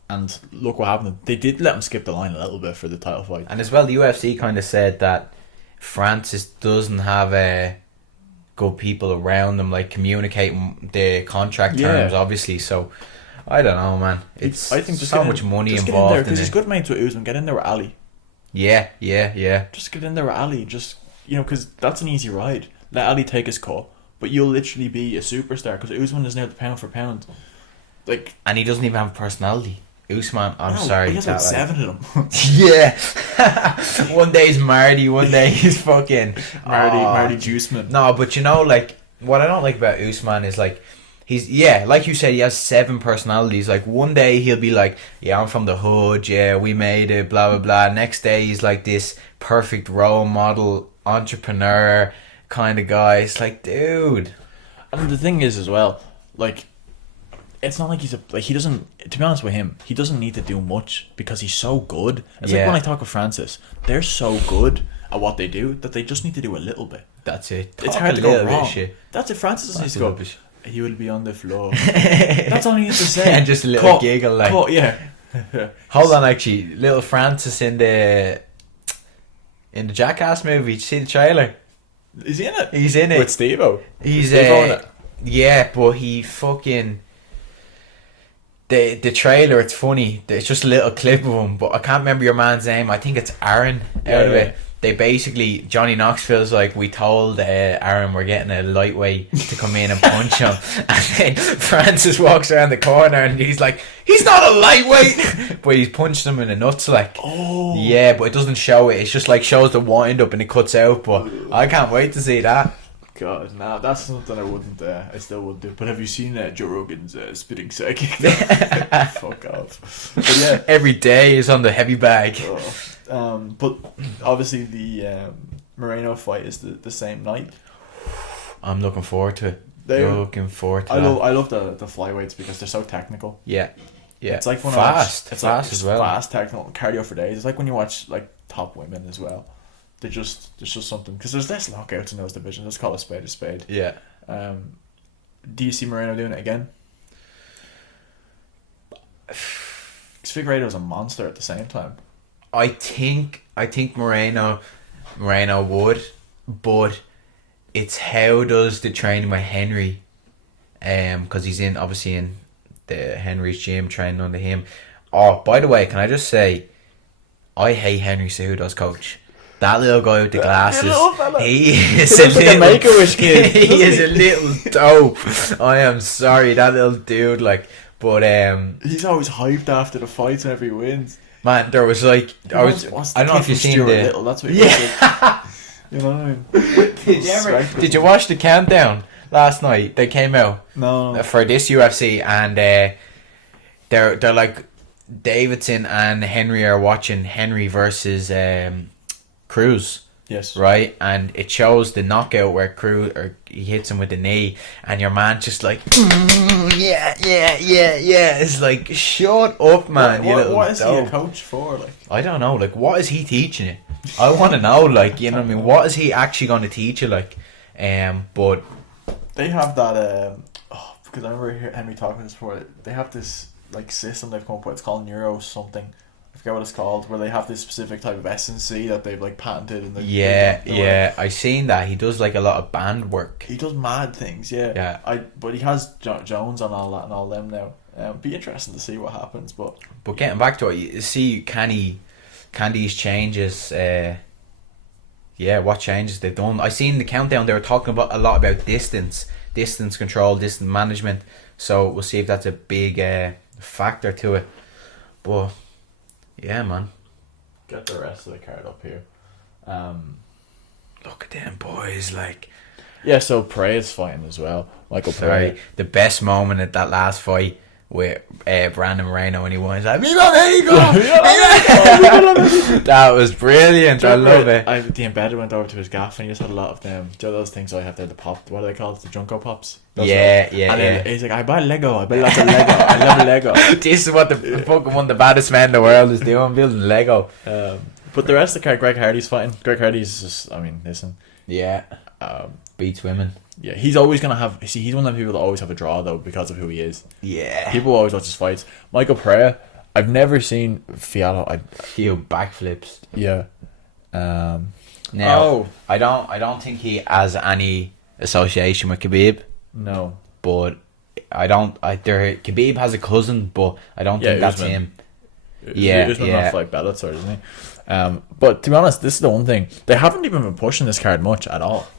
And look what happened. They did let him skip the line a little bit for the title fight. And as well, the UFC kind of said that Francis doesn't have good people around them, like communicating the contract terms, obviously. So I don't know, man. I think so much money involved in it. Because he's good mates with Usman. Get in there with Ali. Yeah. Just get in there with Ali. Just because that's an easy ride. Let Ali take his cut, but you'll literally be a superstar. Because Usman is now the pound for pound. Like, and he doesn't even have a personality. Usman, sorry. He has like 7 of them. Yeah. One day he's Marty, one day he's fucking Marty Juiceman. No, but like, what I don't like about Usman is like, he's, like you said, he has 7 personalities. Like, one day he'll be like, yeah, I'm from the hood, yeah, we made it, blah, blah, blah. Next day he's like this perfect role model, entrepreneur kind of guy. It's like, dude. And the thing is as well, like, it's not like he doesn't, to be honest with him, he doesn't need to do much because he's so good. It's like when I talk with Francis, they're so good at what they do that they just need to do a little bit. That's it. It's hard to go wrong. That's it. Francis needs to go, he will be on the floor. That's all he needs to say. And just a little giggle like. Yeah. Hold on, actually. Little Francis in the Jackass movie. Did you see the trailer? Is he in it? He's in it. With Steve-O? He's Steve-O in it? Yeah, but he fucking... The trailer, it's funny. It's just a little clip of him, but I can't remember your man's name. I think it's Aaron out of it. They basically, Johnny Knoxville's like, we told Aaron we're getting a lightweight to come in and punch him. And then Francis walks around the corner and he's like, he's not a lightweight! But he's punched him in the nuts, like. Oh. Yeah, but it doesn't show it. It's just like shows the wind up and it cuts out. But I can't wait to see that. God, nah, that's something I wouldn't. I still would do. But have you seen Joe Rogan's spitting psychic? Fuck off. But yeah, every day is on the heavy bag. But obviously the Moreno fight is the same night. I'm looking forward to it. I love the flyweights because they're so technical. Yeah. It's like when fast it's as well. Fast, technical, cardio for days. It's like when you watch like top women as well. There's just something because there's less knockouts in those divisions. Let's call a spade a spade. Yeah. Do you see Moreno doing it again? Because Figueiredo's a monster at the same time. I think Moreno would, but it's how does the training with Henry, because he's obviously in the Henry's gym training under him. Oh, by the way, can I just say, I hate Henry Cejudo's coach. That little guy with the glasses, he is a little Make-A-Wish kid. He is a little dope. I am sorry, that little dude, like, but he's always hyped after the fights whenever he wins. Man, there was like I don't know if you've seen Little, that's what you know what I mean? Did you watch the countdown last night? They came out for this UFC, and they're like Davidson and Henry are watching Henry versus Cruz, Yes. Right, and it shows the knockout where he hits him with the knee, and your man just like, yeah. It's like, shut up, man. What is he a coach for? Like, I don't know. Like, what is he teaching you? I want to know. Like, you know what I mean? What is he actually going to teach you? Like, but they have that. Because I remember Henry talking about this before. They have this like system they've come up with. It's called Neuro something. I forget what it's called, where they have this specific type of S&C that they've like patented. And I seen that. He does like a lot of band work. He does mad things, yeah. But he has Jones on all that and all them now. Be interesting to see what happens, but getting back to it, you see, can these changes? What changes they've done? I seen the countdown. They were talking about a lot about distance control, distance management. So we'll see if that's a big factor to it. But yeah, man. Get the rest of the card up here. Look at them boys, like. Yeah, so Prey is fighting as well. Michael Prey. The best moment at that last fight with Brandon Moreno when he won. He's like, Viva Mexico! That was brilliant. I love it. The Embedded went over to his gaff and he just had a lot of them. Do you know those things I have there, the pop, what are they called? The Junko Pops? Yeah. Then he's like, I buy Lego. I buy lots of Lego. I love Lego. This is what the fucking one of the baddest men in the world is doing, building Lego. But the rest of the card, Greg Hardy's fighting. Greg Hardy's just, I mean, listen. Yeah. Beats women. Yeah, he's always going to have... See, he's one of the people that always have a draw, though, because of who he is. Yeah. People always watch his fights. Michael Pereira, I've never seen Fiallo... Few backflips. Yeah. Now, I don't think he has any association with Khabib. No. But Khabib has a cousin, but I don't think that's him. Usman not fight Bellator, doesn't he? But to be honest, this is the one thing. They haven't even been pushing this card much at all.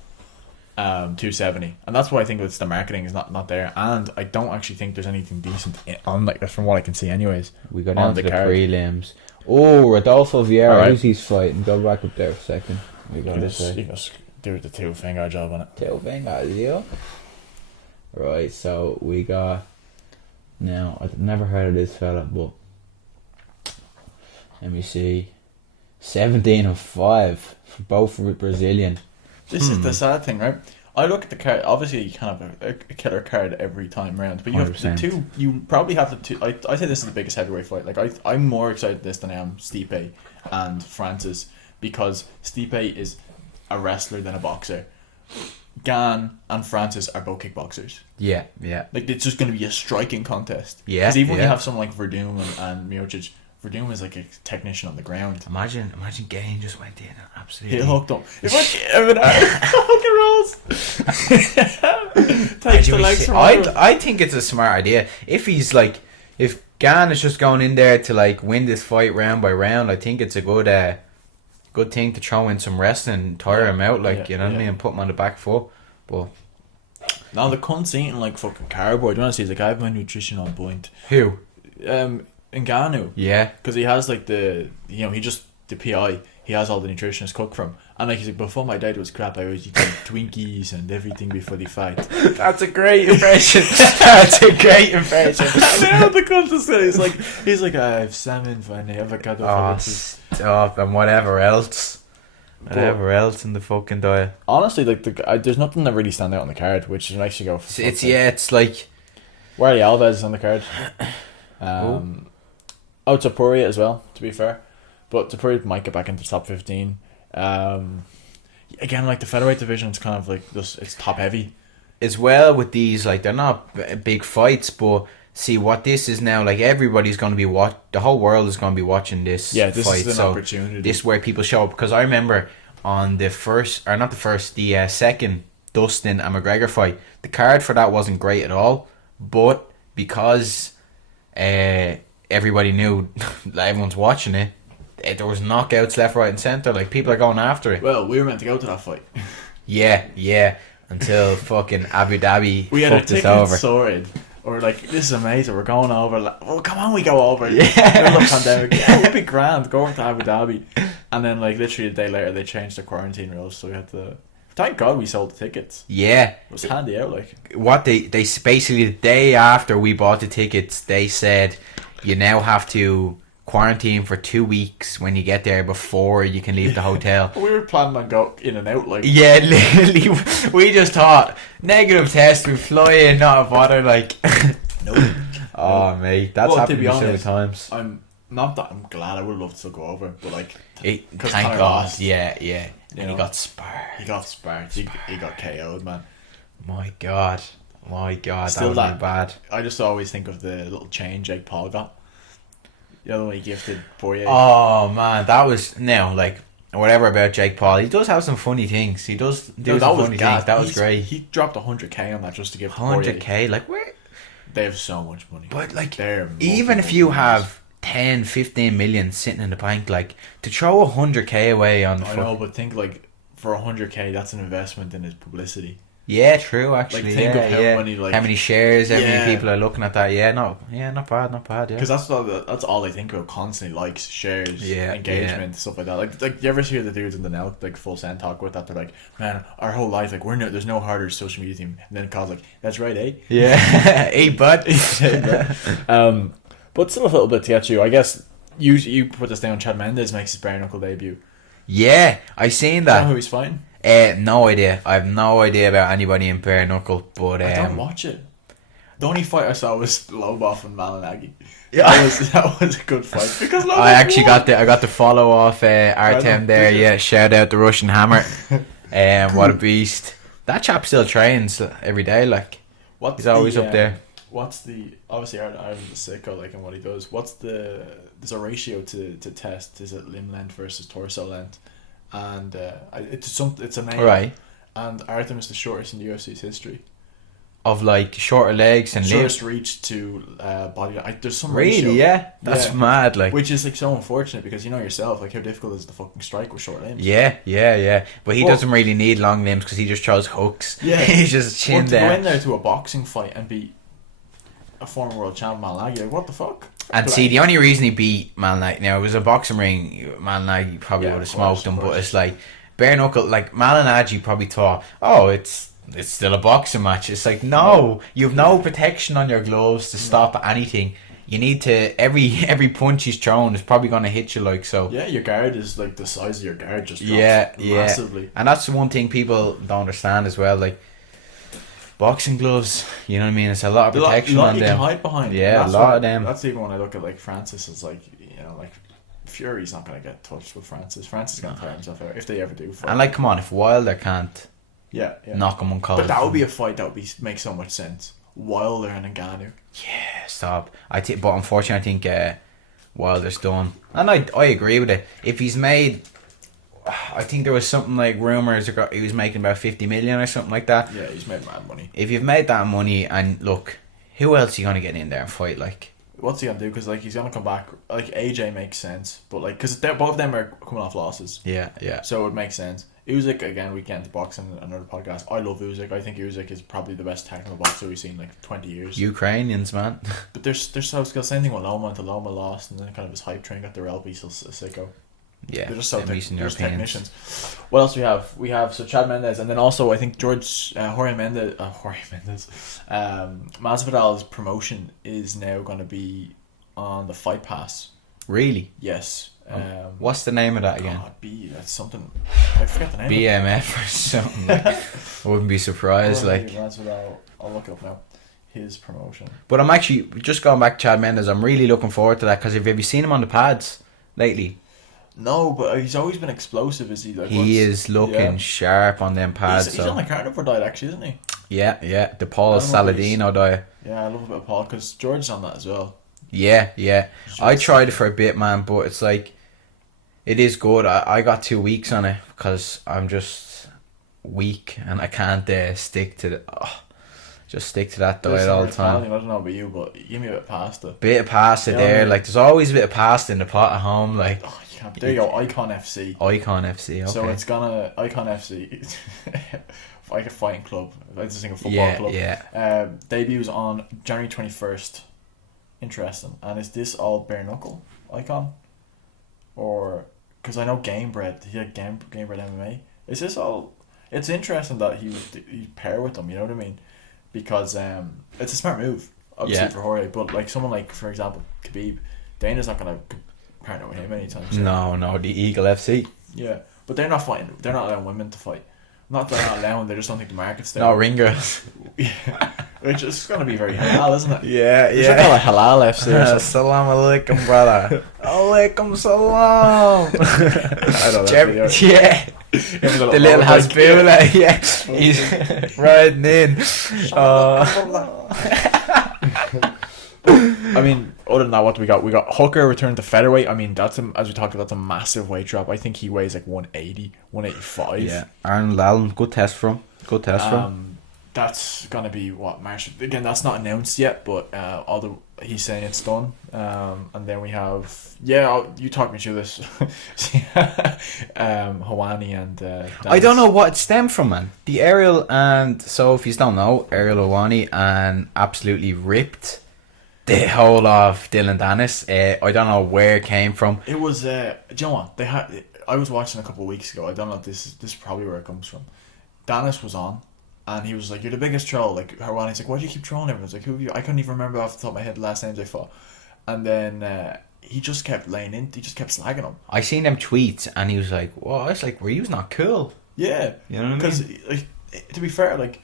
270, and that's why I think it's the marketing is not there, and I don't actually think there's anything decent on, like, from what I can see anyways. We got down to the prelims. Oh, Rodolfo Vieira, who's he's fighting? Go back up there for a second. We got you just do the two finger job on it. Two finger, yeah. Right, so we got. Now I've never heard of this fella, but let me see. 17-5 for both Brazilian. This is the sad thing, right? I look at the card. Obviously, you can't have a killer card every time round, but you 100%. Have the two. You probably have the two. I say this is the biggest heavyweight fight. Like I'm more excited at this than I am Stipe and Francis, because Stipe is a wrestler than a boxer. Gan and Francis are both kickboxers. Yeah. Like, it's just going to be a striking contest. Yeah. Because even when you have someone like Verdum and Miocic. Verdum is like a technician on the ground. Imagine Gane just went in and absolutely hit hooked him. It fucking rolls. Takes the legs from I think it's a smart idea. If Gane is just going in there to like win this fight round by round, I think it's a good thing to throw in some wrestling, tire him out, like, you know what I mean, and put him on the back foot. But now the cunt's eating like fucking cardboard. You want to see? He's like, I have my nutrition on point. Who? Ngannou. Yeah. Because he has like the PI, he has all the nutritionists cook from. And like, he's like, before my diet was crap, I was eating Twinkies and everything before the fight. That's a great impression. That's a great impression. And then how the cunt is saying, he's like, I have salmon and avocado. Oh, stop, and whatever else. Whatever else in the fucking diet. Honestly, like, there's nothing that really stand out on the card, which makes you go... It's like... Warley Alves is on the card. Topuria as well, to be fair. But Topuria might get back into the top 15. Again, like, the featherweight division, it's kind of like it's top heavy as well. With these, like, they're not big fights, but see what this is now, like, everybody's going to be the whole world is going to be watching this. Yeah, this fight, is an opportunity. This is where people show up, because I remember on the second Dustin and McGregor fight, the card for that wasn't great at all, but because everybody knew everyone's watching it, there was knockouts left, right and centre. Like, people are going after it. Well, we were meant to go to that fight. Yeah. Until fucking Abu Dhabi we had fucked a ticket us over. Sorted. Or like, this is amazing. We're going over. Like, oh, come on, we go over. Yeah. Middle of pandemic. Yeah, it'd be grand. Go over to Abu Dhabi, and then like literally a day later, they changed the quarantine rules, so we had to. Thank God we sold the tickets. Yeah, it was handy out. Like, what they basically, the day after we bought the tickets, they said you now have to quarantine for 2 weeks when you get there before you can leave the hotel. We were planning on go in and out like. Yeah, literally, we just thought negative test, we fly in, not bother like. No. Oh mate, that's happened to me so many times. I'm glad. I would love to go over, but like, thank God. Lost, yeah. And he got sparked. He got sparked. He got KO'd, man. My God, Still that was bad. I just always think of the little chain Jake Paul got. The other one he gifted Poirier. Oh man, that was like whatever about Jake Paul. He does have some funny things. He does do some funny things. That was great. He dropped 100k on that just to give 100k. Like where? They have so much money. But like, even if you have 10, 15 million sitting in the bank, like to throw 100k away on the. I know, but think like for 100k, that's an investment in his publicity. Yeah, true. Actually, like, think of how many shares, how many people are looking at that. Yeah, not bad. Yeah, because that's all I think about constantly, likes, shares, engagement, stuff like that. Like you ever see the dudes in the now like full send talk with that? They're like, man, our whole life, like there's no harder social media team. And then Kyle's like, that's right, eh? Yeah, hey bud. But still a little bit to get you. I guess you put this down. Chad Mendes makes his bare knuckle debut. Yeah, I seen that. Do you know who he's fighting? No idea. I have no idea about anybody in bare knuckle, but I don't watch it. The only fight I saw was Lobov and Malinagi. Yeah, that was a good fight because Lobov I actually got the follow off Artem there. Yeah, shout out the Russian Hammer. What a beast! That chap still trains every day. Like he's always up there. What's the obviously Ireland's a sicko like in what he does. There's a ratio to test. Is it limb length versus torso length? And it's a name, right? And Artem is the shortest in the UFC's history of like shorter legs and shortest reach to body. There's some really ratio. Yeah, that's mad. Like which is like so unfortunate because you know yourself like how difficult is the fucking strike with short limbs. Yeah. But he doesn't really need long limbs because he just throws hooks. Yeah, he's just chin there. To go in there to a boxing fight and beat a former world champion Malinagi, like what the fuck? And see, the only reason he beat Malinagi, now it was a boxing ring, Malinagi probably would have smoked him, but it's like bare knuckle. Like Malinagi probably thought, oh, it's still a boxing match. It's like no, you have no protection on your gloves to stop anything. You need to every punch he's thrown is probably going to hit you like so. Yeah, your guard is like the size of your guard just drops massively. And that's the one thing people don't understand as well. Like boxing gloves, you know what I mean? It's a lot of protection on them. You can hide behind. Yeah, a lot of them. That's even when I look at like Francis. It's like like Fury's not going to get touched with Francis. Francis is going to tire himself out if they ever do fight. And like, come on, if Wilder can't, yeah. knock him unconscious. But that would be a fight that would make so much sense. Wilder and Ngannou. Yeah, stop. But unfortunately, I think Wilder's done, and I agree with it. If he's made. I think there was something like rumours he was making about 50 million or something like that. Yeah, he's made mad money. If you've made that money, and look, who else are you gonna get in there and fight? Like, what's he gonna do? Because like he's gonna come back. Like AJ makes sense, but like because both of them are coming off losses. Yeah. So it makes sense. Usyk again. We get into boxing another podcast. I love Usyk. I think Usyk is probably the best technical boxer we've seen in like 20 years. Ukrainians, man. But there's so same thing with Loma until Loma lost, and then kind of his hype train got derailed. He's still a sicko. Yeah, they're just so technicians. What else we have so Chad Mendes, and then also I think Jorge Mendes Masvidal's promotion is now going to be on the Fight Pass. Really? Yes. What's the name of that again? That's something I forget the name. BMF or something. I wouldn't be surprised. Masvidal, I'll look it up now. His promotion. But I'm actually just going back to Chad Mendes. I'm really looking forward to that because have you seen him on the pads lately? No, but he's always been explosive, is he? Like, he is looking sharp on them pads. He's on the carnivore diet, actually, isn't he? Yeah. The Paul Saladino diet. Yeah, I love a bit of Paul, because George's on that as well. Yeah. I tried it for a bit, man, but it's like, it is good. I got 2 weeks on it, because I'm just weak, and I can't stick to the... just stick to that diet all the time. I don't know about you, but give me a bit of pasta. Bit of pasta there. Like, there's always a bit of pasta in the pot at home, like... There you go, Icon FC. Icon FC, okay. So it's gonna Icon FC, like a fighting club. I just think a football club. Yeah. Debuts on January 21st. Interesting. And is this all bare knuckle Icon, or because I know Gamebred, he had Gamebred MMA. Is this all? It's interesting that he pair with them. You know what I mean? Because it's a smart move, obviously for Jorge. But like someone like, for example, Khabib, Dana's not gonna partner with him anytime soon. No, the Eagle FC. Yeah, but they're not fighting. They're not allowing women to fight. Not that they're not allowing. They just don't think the market's there. No ring girls. Yeah, which is going to be very halal, isn't it? Yeah. They should call it halal FC. Assalamu alaikum, brother. Alaikum salam. I don't know. Yeah. The little Hasbula, yeah. He's riding in. I mean, other than that, what do we got? We got Hooker returned to featherweight. I mean, as we talked about, that's a massive weight drop. I think he weighs like 180, 185. Yeah. Arnold Allen, good test from him. That's gonna be what Marshall. Again, that's not announced yet, but he's saying it's done. And then we have you talk me through this. Hawani and I don't know what it stemmed from, man. The aerial, and so if you don't know, Ariel Hawani and absolutely ripped the whole of Dylan Dennis. I don't know where it came from. It was do you know what I was watching a couple of weeks ago. I don't know if this is probably where it comes from. Dennis was on. And he was like, "You're the biggest troll." Like Harwani's like, "Why do you keep trolling everyone?" I was like, "Who have you?" I couldn't even remember off the top of my head the last names I fought. And then he just kept laying in. He just kept slagging him. I seen them tweets, and he was like, "Well," I was like, "Were you not cool?" Yeah, you know what I mean? Because like, to be fair, like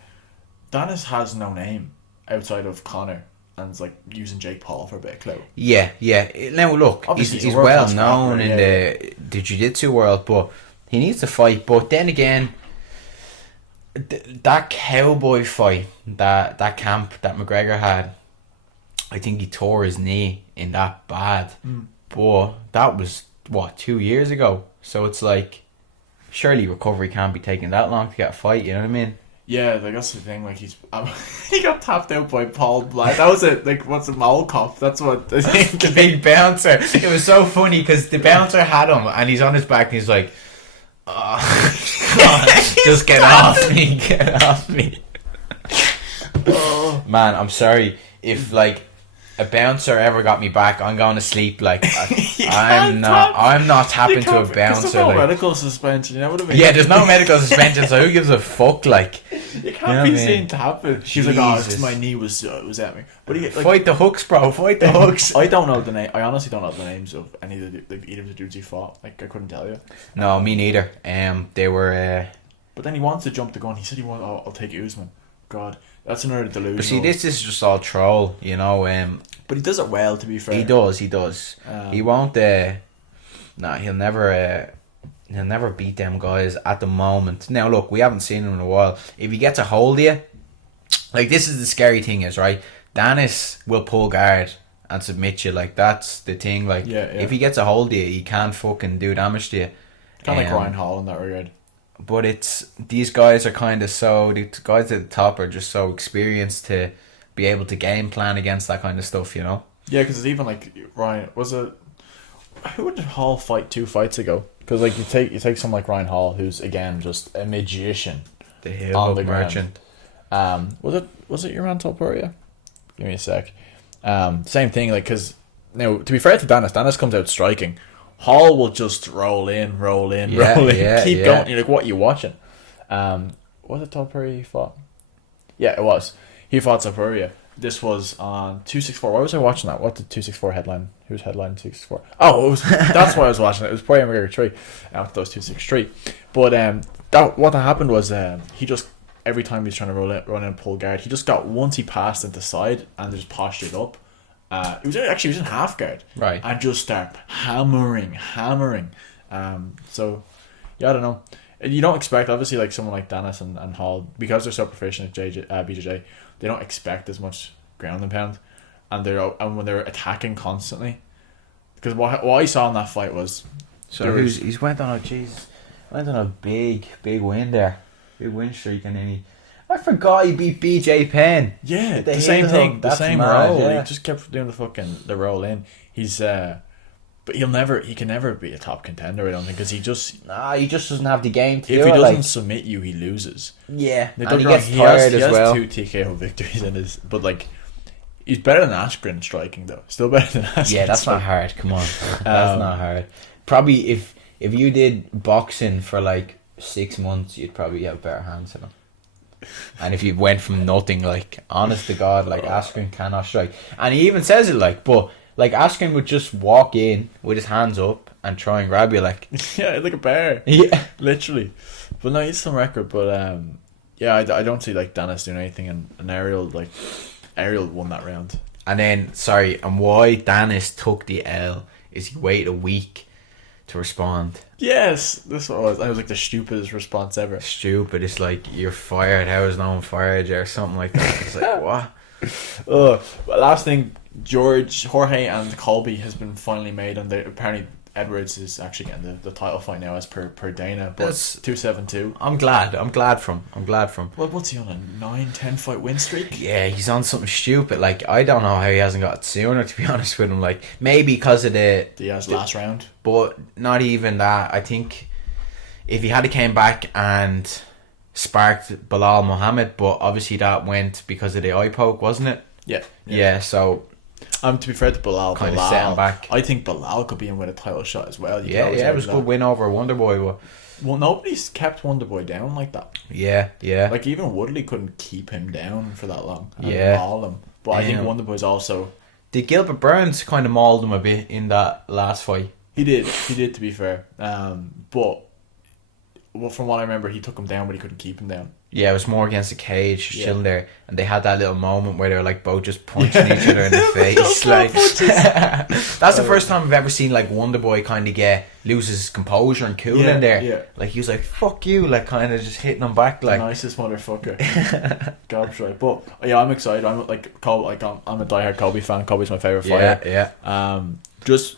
Dennis has no name outside of Connor, and it's like using Jake Paul for a bit of clout. Yeah. Now look, Obviously, he's well known in the jiu-jitsu world, but he needs to fight. But then again, that cowboy fight, that camp that McGregor had, I think he tore his knee in that bad. But that was 2 years ago. So it's like, surely recovery can't be taking that long to get a fight. You know what I mean? Yeah, like that's the thing. Like he got tapped out by Paul Black. That was it. Like what's a mole cop? That's what I think. The big bouncer. It was so funny because the bouncer had him and he's on his back and he's like, "Oh, God, just get off me. Man, I'm sorry if like a bouncer ever got me back. I'm going to sleep. Like I'm not tapping to a bouncer. There's no like, medical suspension. You know what I mean? Yeah, there's no medical suspension. So who gives a fuck? Like you can't be seen tapping. She's like, "Oh, my knee was at me." But like, fight the hooks, bro. Fight the hooks. I don't know the name. I honestly don't know the names of any of either of the dudes he fought. Like I couldn't tell you. No, me neither. They were. But then he wants to jump the gun. He said he wants. Oh, I'll take Usman. God, that's another delusion. But see, this is just all troll, you know. But he does it well, to be fair. He does. He won't. He'll never beat them guys at the moment. Now, look, we haven't seen him in a while. If he gets a hold of you, like this is the scary thing is, right? Dennis will pull guard and submit you. Like that's the thing. Like if he gets a hold of you, he can't fucking do damage to you. Kind of like Ryan Hall in that regard. But these guys are kind of the guys at the top are just so experienced to be able to game plan against that kind of stuff, you know? Yeah, because it's even like Ryan who did Hall fight 2 fights ago? Because like you take someone like Ryan Hall, who's again just a magician, the heel merchant. Was it your man Topuria? Give me a sec. Same thing, like because now to be fair to Dennis comes out striking. Hall will just roll in, keep going. You're like, what are you watching? Was it Topuria he fought? Yeah, it was. He fought Topuria. This was on 264. Why was I watching that? What did 264 headline? Who's headline 264? Oh, that's why I was watching it. It was Poirier McGregor 3. After those 263. But what happened was he just every time he was trying to run in and pull guard, he just got once he passed into side and just postured up. He was in half guard, right, and just start hammering. So yeah, I don't know. You don't expect obviously like someone like Dennis and Hall, because they're so proficient at BJJ, they don't expect as much ground and pound, and when they're attacking constantly, because what I saw in that fight was he's went on a big win there, big win streak, and then I forgot he beat BJ Penn. Yeah, the same thing. The same roll. Yeah. He just kept doing the roll in. He's but he can never be a top contender, I don't think, because he just doesn't have the game to if do he it, doesn't submit you, he loses. Yeah, and he gets tired as well. He has 2 TKO victories in his, but like he's better than Askren striking though. Still better than Askren. Yeah, that's not hard. Come on, that's not hard. Probably if you did boxing for like 6 months, you'd probably have better hands than him. And if you went from nothing, like honest to God, like Askren cannot strike, and he even says it like, but Like, Askren would just walk in with his hands up and try and grab you, like. Yeah, like a bear. Yeah. Literally. But no, he's some record. But yeah, I don't see like Dennis doing anything, and Ariel won that round. And then, and why Dennis took the L is he waited a week to respond. Yes, this was like the stupidest response ever. Stupid. It's like, you're fired. How is no one fired you, or something like that. It's like, what? Last thing, Jorge and Colby has been finally made, and apparently Edwards is actually getting the title fight now, as per Dana. But that's 2-7-2. I'm glad from him. Well, what's he on, a 9-10 fight win streak? Yeah, he's on something stupid. Like, I don't know how he hasn't got it sooner, to be honest with him. Like, maybe because of the last round, but not even that. I think if he had came back and sparked Bilal Muhammad, but obviously that went because of the eye poke, wasn't it? Yeah. So to be fair to Bilal, kind of set him back. I think Bilal could be in with a title shot as well. It was a good win over Wonderboy. But well, nobody's kept Wonderboy down like that. Yeah. Like, even Woodley couldn't keep him down for that long. Maul him. But I think Wonderboy's also. Did Gilbert Burns kind of mauled him a bit in that last fight? He did, to be fair. But from what I remember, he took him down, but he couldn't keep him down. Yeah, it was more against the cage, chilling there, and they had that little moment where they were like both just punching each other in the face. Like, that's the first time I've ever seen like Wonderboy kind of lose his composure and cool in there. Yeah. Like, he was like, "Fuck you," like kind of just hitting him back, like the nicest motherfucker. God's right. But yeah, I'm excited. I'm I'm a diehard Colby fan. Colby's my favorite fighter. Yeah. Just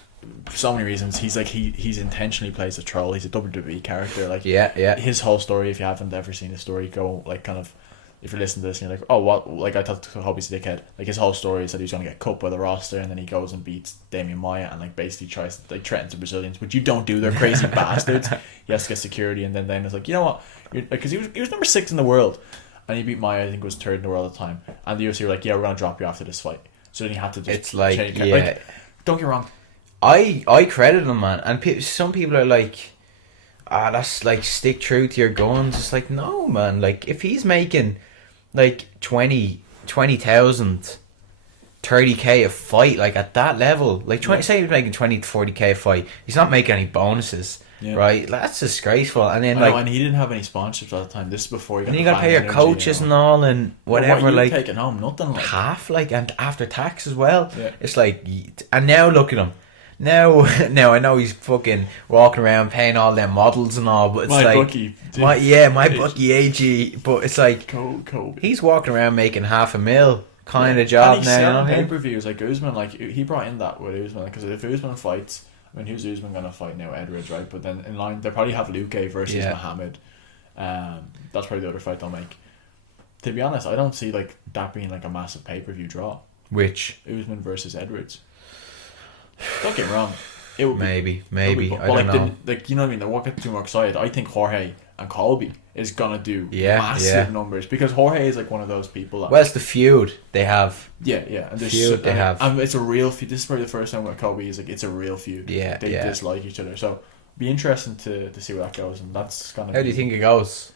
so many reasons. He's like he's intentionally plays a troll. He's a WWE character. Like, his whole story, if you haven't ever seen his story, go like kind of, if you're listening to this and you're like, oh, what, like, I thought Hobby's a dickhead. Like, his whole story is that he's going to get cut by the roster, and then he goes and beats Damian Maia and like basically tries to like threatens the Brazilians, which you don't do. They're crazy bastards. He has to get security, and then it's like, you know what, because he was number 6 in the world, and he beat Maia, I think was 3rd in the world at the time, and the UFC were like, yeah, we're going to drop you after this fight. So then he had to just it's like, change. Like, don't get wrong, I credit him, man, and some people are like, that's like, stick true to your guns. It's like, no, man, like, if he's making like 20,000 30k a fight, like at that level, like say he's making 20 to 40k a fight, he's not making any bonuses, right? Like, that's disgraceful. And then and he didn't have any sponsorships at the time. This is before you got to pay your coaches and all, and whatever. What like taking home nothing, like half, like, and after tax as well. It's like, and now look at him. Now I know he's fucking walking around paying all them models and all, but it's my like bookie, my bookie AG. But it's like Kobe. He's walking around making $500,000 kind of job and now. You know, pay-per-views like Usman, like he brought in that with Usman, because if Usman fights, I mean, who's Usman gonna fight now? Edwards, right? But then in line they probably have Luque versus Muhammad. That's probably the other fight they'll make. To be honest, I don't see like that being like a massive pay-per-view draw. Which Usman versus Edwards. Don't get me wrong. It would maybe. I don't know. Like, you know what I mean? I won't get too more excited. I think Jorge and Colby is gonna do massive numbers, because Jorge is like one of those people that, well, it's the feud they have. And the feud they have. And it's a real feud. This is probably the first time with Colby is like, it's a real feud. They dislike each other. So be interesting to see where that goes, and that's gonna. How do you think it goes?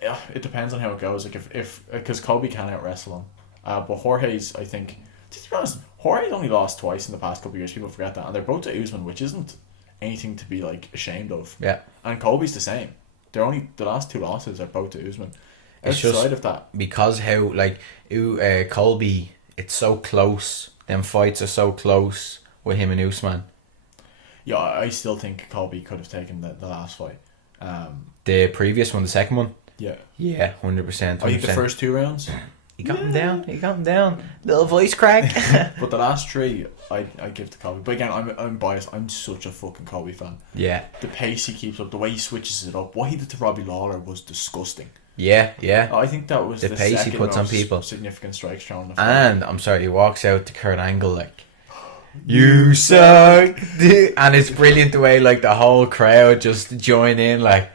Yeah, it depends on how it goes. Like, if because Colby can out wrestle him, but Jorge's, I think, to be honest, Jorge's only lost twice in the past couple of years. People forget that, and they're both to Usman, which isn't anything to be like ashamed of. Yeah. And Colby's the same. The last 2 losses are both to Usman. It's just Outside of that, because how like Colby, it's so close. Them fights are so close with him and Usman. Yeah, I still think Colby could have taken the last fight. The previous one, the second one. Yeah. 100%. I think the first 2 rounds. He got him down. Little voice crack. But the last 3, I give to Colby. But again, I'm biased. I'm such a fucking Colby fan. Yeah. The pace he keeps up, the way he switches it up. What he did to Robbie Lawler was disgusting. Yeah. I think that was the pace he puts on people. Significant strikes thrown. And I'm sorry, he walks out to Kurt Angle like, "You suck," and it's brilliant the way like the whole crowd just join in. Like,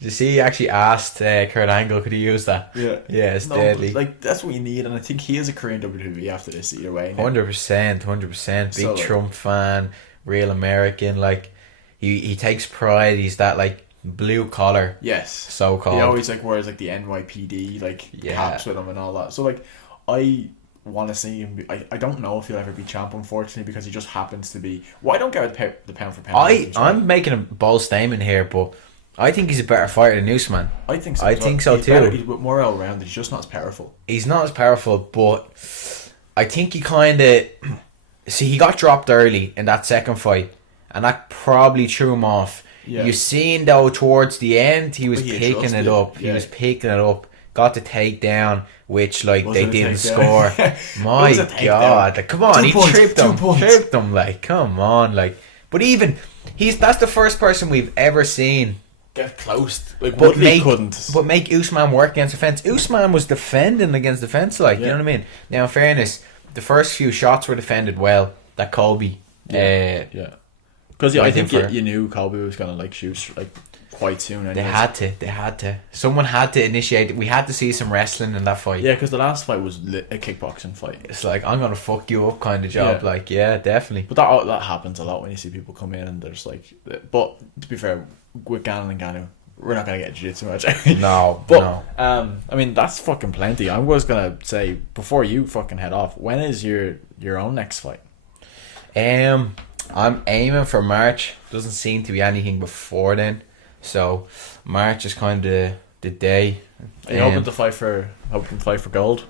you see, he actually asked Kurt Angle, could he use that? Yeah, it's deadly. Like, that's what you need, and I think he is a career in WWE after this either way. 100%. Big Trump fan, real American. Like, he takes pride. He's that like blue collar. Yes. So called. He always like wears like the NYPD like caps with him and all that. So like, I want to see him. I don't know if he'll ever be champ, unfortunately, because he just happens to be. Well, I don't get the pound for pound. I'm making a bold statement here, but I think he's a better fighter than Usman. I think so. I think so too. Better, he's more all rounded. He's just not as powerful. He's not as powerful, but I think he kind of he got dropped early in that second fight, and that probably threw him off. Yeah. You seen though towards the end, he was picking it up. He was picking it up. Got the takedown, which they didn't score. My God, come on, he tripped him. Like, come on, like. But even that's the first person we've ever seen get close. Like, Woodley couldn't. But make Usman work against the fence. Usman was defending against the fence, like, you know what I mean. Now, in fairness, the first few shots were defended well. That Colby, because I think you knew Colby was gonna shoot quite soon. Anyways. They had to. Someone had to initiate. We had to see some wrestling in that fight. Yeah, because the last fight was a kickboxing fight. It's like, I'm gonna fuck you up kind of job. Yeah. Like, yeah, definitely. But that happens a lot when you see people come in and there's But to be fair, with Gannon and Ganu, we're not gonna get jiu-jitsu match. No, but I mean, that's fucking plenty. I was gonna say before you fucking head off, when is your own next fight? I'm aiming for March. Doesn't seem to be anything before then. So March is kind of the day. Are you hoping to fight for gold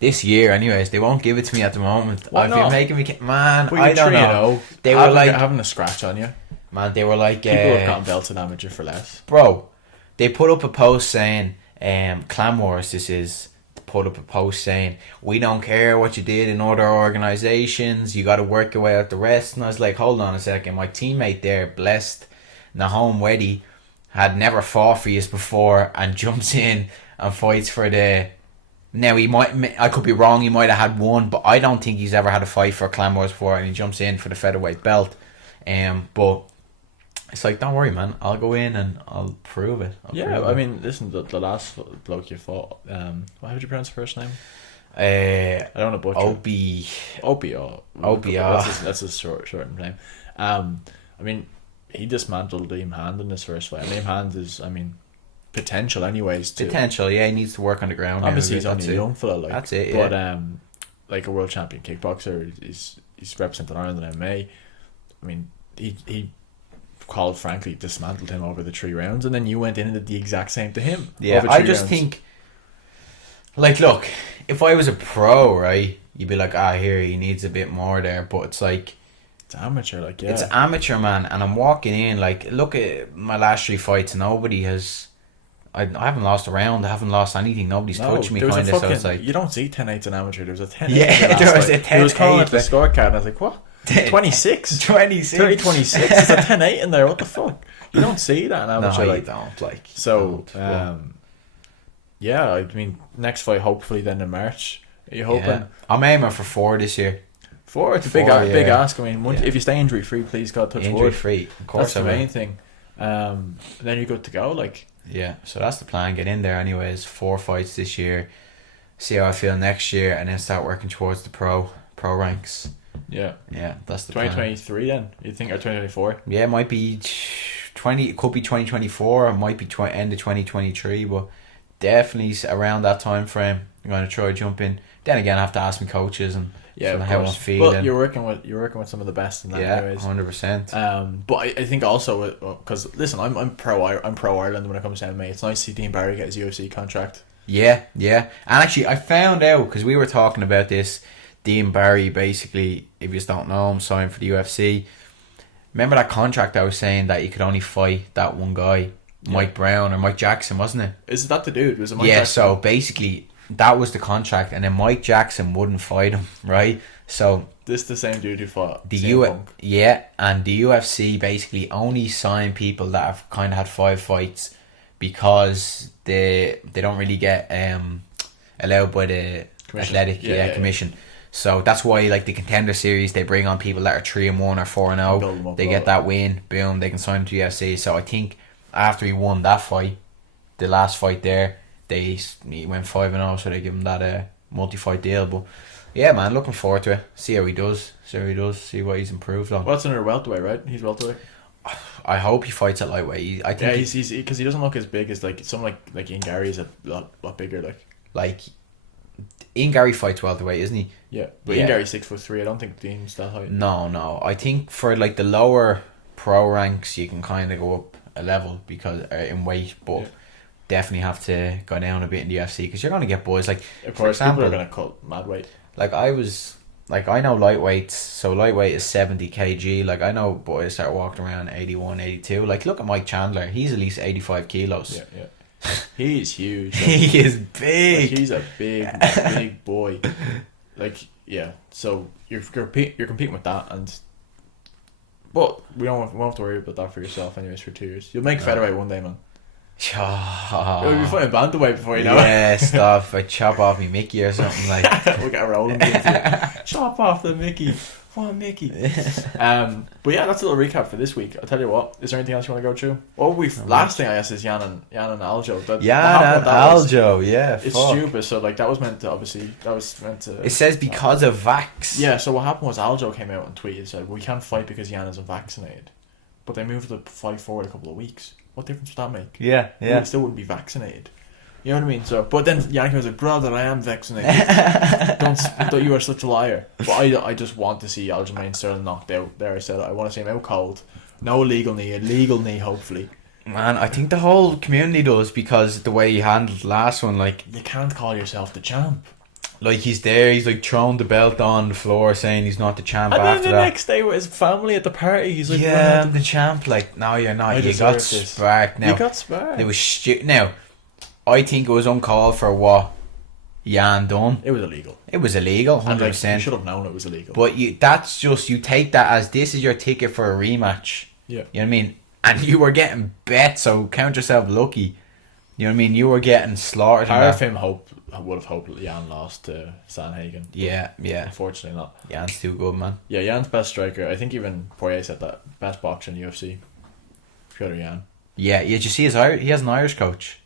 this year? Anyways, they won't give it to me at the moment. Why not? You're making me, man. I don't know. They were having a scratch on you. Man, they were like people have gotten belted amateur for less. Bro, they put up a post saying, Clan Wars. This is. Put up a post saying, we don't care what you did in other organizations. You got to work your way out the rest. And I was like, hold on a second. My teammate there, blessed Nahom Weddy, had never fought for you before and jumps in and fights for the. Now I could be wrong. He might have had one, but I don't think he's ever had a fight for Clan Wars before, and he jumps in for the featherweight belt. But it's like, don't worry, man. I'll go in and I'll prove it. I mean, listen, the last bloke you fought. How would you pronounce the first name? I don't know. Butcher. Opie. That's his short name. I mean, he dismantled Liam Hand in his first fight. Liam Hand is, potential, anyways. Potential, yeah. He needs to work on the ground. Obviously, he's only a young fella. That's it. Yeah. But a world champion kickboxer, he's representing Ireland in MMA. I mean, he called frankly dismantled him over the 3 rounds, and then you went in and did the exact same to him. Yeah, I just think, look, if I was a pro, right, you'd be like, here he needs a bit more there, but it's like it's amateur, it's amateur, man. And I'm walking in, look at my last 3 fights. Nobody has. I haven't lost a round. I haven't lost anything. Nobody's touched me. Kind of. So it's like, you don't see 10-8s in amateur. There was a 10-8. Yeah, there was a 10-8. He was calling it the scorecard, and I was like, what? 26? 26. 30-26. There's a 10-8 in there. What the fuck? You don't see that in amateur. No, you don't. So, yeah, I mean, next fight hopefully then in March. Are you hoping? Yeah. I'm aiming for 4 this year. 4? It's a big ask. I mean, if you stay injury free, please God, touch wood. Injury free, of course. That's the main thing. Then you're good to go. Yeah, so that's the plan. Get in there anyways. 4 fights this year. See how I feel next year, and then start working towards the pro ranks. Yeah, that's the 2023 then, you think, or 2024? Yeah, it might be 20. It could be 2024. It might be end of 2023, but definitely around that time frame. I'm going to try to jump in. Then again, I have to ask my coaches and how I'm feeling. But you're working with some of the best in that. Yeah, anyways. 100%. But I think also because listen, I'm pro Ireland when it comes to MMA. It's nice to see Dean Barry get his UFC contract. Yeah, and actually I found out because we were talking about this. Dean Barry, basically, if you don't know him, signed for the UFC. Remember that contract I was saying that you could only fight that one guy, Mike Brown or Mike Jackson, wasn't it? Is that the dude? Was it Mike Jackson? So basically that was the contract, and then Mike Jackson wouldn't fight him, right? So this is the same dude who fought and the UFC basically only sign people that have kind of had 5 fights because they don't really get allowed by the athletic commission. So that's why, the Contender Series, they bring on people that are 3-1 or 4-0. They get that win, boom, they can sign to UFC. So I think after he won that fight, the last fight there, he went 5-0, so they give him that multi-fight deal. But yeah, man, looking forward to it. See how he does. See what he's improved on. What's under welterweight, right? He's welterweight. I hope he fights at lightweight. I think he's because he doesn't look as big as someone like Ian Gary is a lot bigger. Ian Gary fights welterweight, isn't he? Yeah, but Ian Gary's 6'3". I don't think Dean's that high. No. I think for like the lower pro ranks, you can kind of go up a level because in weight, but definitely have to go down a bit in the UFC because you're gonna get boys like. Of course, for example, people are gonna cut mad weight. Like I know lightweights, so lightweight is 70 kg. Like I know boys start walking around 81, 82. Like look at Mike Chandler, he's at least 85 kilos. Yeah. He's huge. Like, he is big. Like, he's a big boy. Like so you're competing with that, but we won't have to worry about that for yourself anyways for 2 years. You'll make featherweight one day, man. It'll be fighting bantamweight before you know it. Yeah, stuff. I chop off me Mickey or something like. We'll get a rolling. Chop off the Mickey. What Mickey? But yeah, that's a little recap for this week. I'll tell you what. Is there anything else you want to go through? Last thing I asked is Jan and Aljo. Aljo, yeah. It's stupid. So like that was meant to. It says because of vax. Yeah. So what happened was Aljo came out and tweeted and said we can't fight because Jan isn't vaccinated, but they moved the fight forward a couple of weeks. What difference would that make? Yeah. We still wouldn't be vaccinated. You know what I mean? So, but then Yannick was like, "Brother, I am vaccinated. don't you are such a liar." But I just want to see Aljamain Sterling knocked out. There, I said I want to see him out cold. No illegal knee, a legal knee, hopefully. Man, I think the whole community does because the way he handled the last one, like you can't call yourself the champ. Like he's there, he's like throwing the belt on the floor, saying he's not the champ. And after then that, next day with his family at the party, he's like, "Yeah, I'm the champ." Like, no, you're not. You got sparked. Now, you got sparked. It was now. I think it was uncalled for what Jan done. It was illegal. 100%. You should have known it was illegal. But that's just, you take that as this is your ticket for a rematch. Yeah. You know what I mean? And you were getting bet, so count yourself lucky. You know what I mean? You were getting slaughtered. Part of him would have hoped Jan lost to Sanhagen. Yeah. Unfortunately not. Jan's too good, man. Yeah, Jan's best striker. I think even Poirier said that. Best boxer in the UFC. Piotr Jan. Yeah, did you see he has an Irish coach.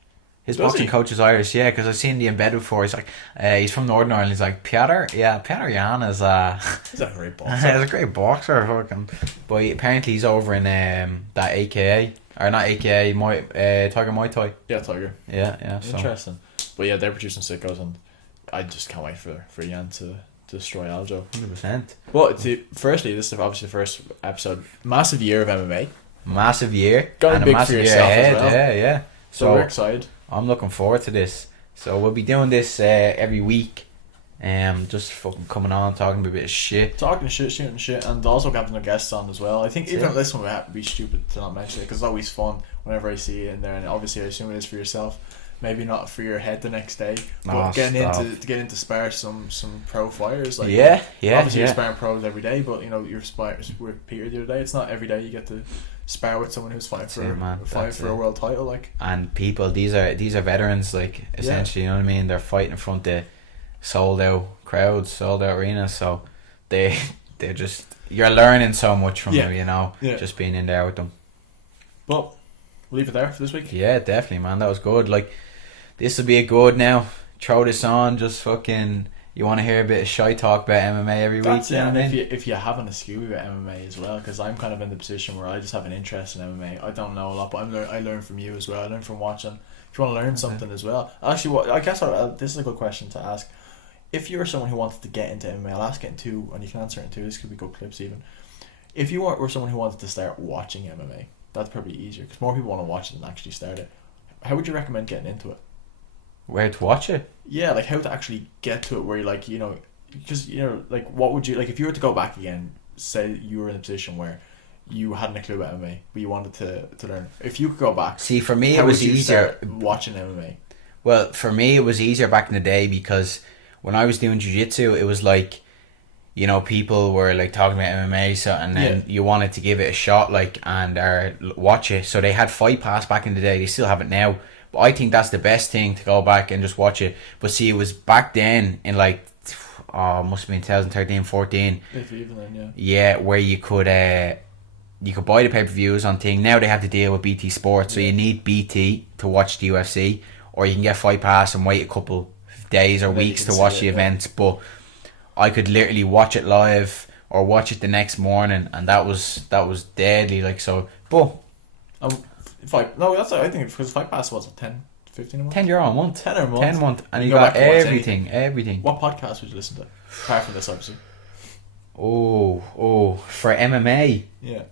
His boxing coach is Irish, yeah, because I've seen the embedded before. He's like, he's from Northern Ireland. He's like, Piotr Jan is he's a great boxer. He's a great boxer, fucking. But apparently he's over in that AKA, or not AKA, Tiger Muay Thai. Yeah, Tiger. Yeah. Interesting. But yeah, they're producing sickos, and I just can't wait for Jan to destroy Aljo. 100%. Well, firstly, this is obviously the first episode. Massive year of MMA. Massive year. Got big for yourself as well. Yeah. So we're excited. I'm looking forward to this. So we'll be doing this every week. Just fucking coming on, talking a bit of shit. Talking shit, shooting shit, and also having our guests on as well. I think even this one would have to be stupid to not mention it, because it's always fun whenever I see it in there, and obviously I assume it is for yourself. Maybe not for your head the next day, but getting into spar some pro fighters. Like, obviously you're sparring pros every day, but you know you're sparring with Peter the other day. It's not every day you get to spar with someone who's fighting for a world title, like. And people, these are veterans, like, essentially. You know what I mean? They're fighting in front of sold out crowds, sold out arenas, so they're just, you're learning so much from them, you know, just being in there with them. Well, we'll leave it there for this week. Yeah, definitely, man. That was good. Like, this will be a good now. Throw this on, just fucking. You want to hear a bit of shy talk about MMA every week? Yeah, and if you haven't a skew about MMA as well, because I'm kind of in the position where I just have an interest in MMA. I don't know a lot, but I learn from you as well. I learn from watching. If you want to learn something as well, actually, I guess this is a good question to ask. If you're someone who wanted to get into MMA, I'll ask it in two, and you can answer it in two. This could be good clips even. If you were someone who wanted to start watching MMA, that's probably easier because more people want to watch it than actually start it. How would you recommend getting into it? Where to watch it? Yeah, like how to actually get to it where you're like, you know, because, you know, like what would you, like if you were to go back again, say you were in a position where you hadn't a clue about MMA, but you wanted to learn. If you could go back. See, for me it was easier watching MMA. Well, for me it was easier back in the day because when I was doing jiu-jitsu, it was like, you know, people were like talking about MMA, so, and then you wanted to give it a shot, like, and watch it. So they had Fight Pass back in the day. They still have it now. But I think that's the best thing, to go back and just watch it. But see, it was back then in like, must have been 2013, 14. If even then, yeah. Yeah, where you could buy the pay-per-views on thing. Now they have to deal with BT Sports, so you need BT to watch the UFC, or you can get Fight Pass and wait a couple days or weeks to watch the events. But I could literally watch it live or watch it the next morning, and that was deadly. Like, so, but I think because Fight Pass was $10, 15 a month? €10 a month. 10 a month. 10 a month. And you go got back and watch everything. Everything. What podcast would you listen to? Apart from this, obviously. For MMA. Yeah.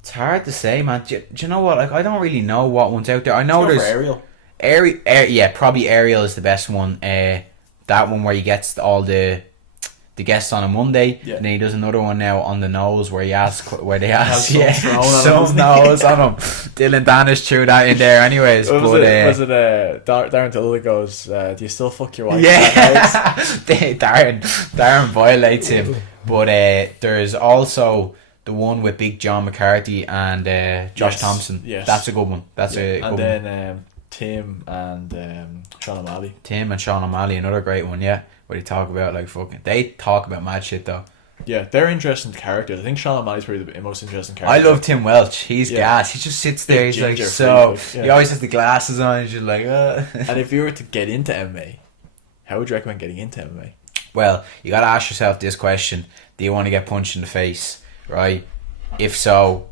It's hard to say, man. Do you know what? Like, I don't really know what one's out there. I know Let's there's go for Ariel. yeah, probably Ariel is the best one. That one where he gets all the guests on a Monday, and then he does another one now on the nose where they ask some nose on him. Dylan Danish threw that in there, anyways. Was it Darren Tiller goes, "Do you still fuck your wife?" Yeah, Darren violates him. But there's also the one with Big John McCarthy and Josh Thompson. Yes, that's a good one. That's a good one. And then Tim and Sean O'Malley. Tim and Sean O'Malley, another great one. Yeah. Where they talk about they talk about mad shit though. Yeah, they're interesting characters. I think Sean O'Malley's probably the most interesting character. I love Tim Welch. He's gas. He just sits there. He's like he always has the glasses on. He's just like. And if you were to get into MMA, how would you recommend getting into MMA? Well, you got to ask yourself this question: do you want to get punched in the face? Right. If so,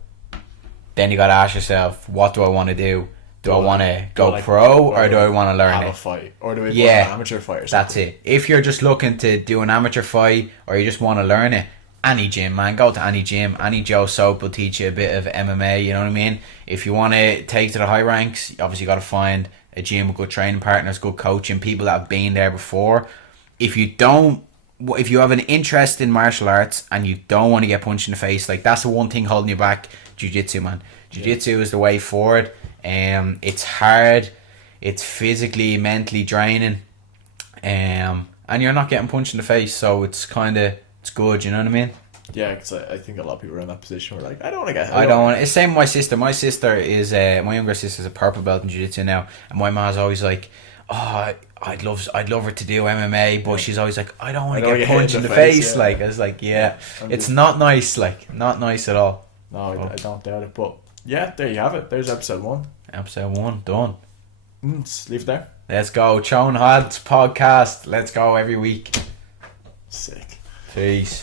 then you got to ask yourself, what do I want to do? Do I want to go pro or do I want to learn have it? A fight, or do we want an amateur fight? Or something? That's it. If you're just looking to do an amateur fight or you just want to learn it, any gym, man, go to any gym. Any Joe Soap will teach you a bit of MMA. You know what I mean? If you want to take to the high ranks, you obviously got to find a gym with good training partners, good coaching, people that have been there before. If you have an interest in martial arts and you don't want to get punched in the face, like that's the one thing holding you back. Jiu-jitsu, man. Jiu-jitsu is the way forward. It's hard, it's physically, mentally draining, and you're not getting punched in the face, so it's good, you know what I mean? Yeah, because I think a lot of people are in that position where like, I don't want to get. I don't want. It's same with my sister. My sister is my younger sister's a purple belt in jiu-jitsu now, and my mom's always like, oh, I'd love her to do MMA, but she's always like, I don't want to get punched in the face. Yeah. Like I was like, it's not nice, like not nice at all. No, I don't doubt it, but. Yeah, there you have it. There's episode 1. Episode 1 done. Let's leave it there. Let's go. Chone Hod's podcast. Let's go every week. Sick. Peace.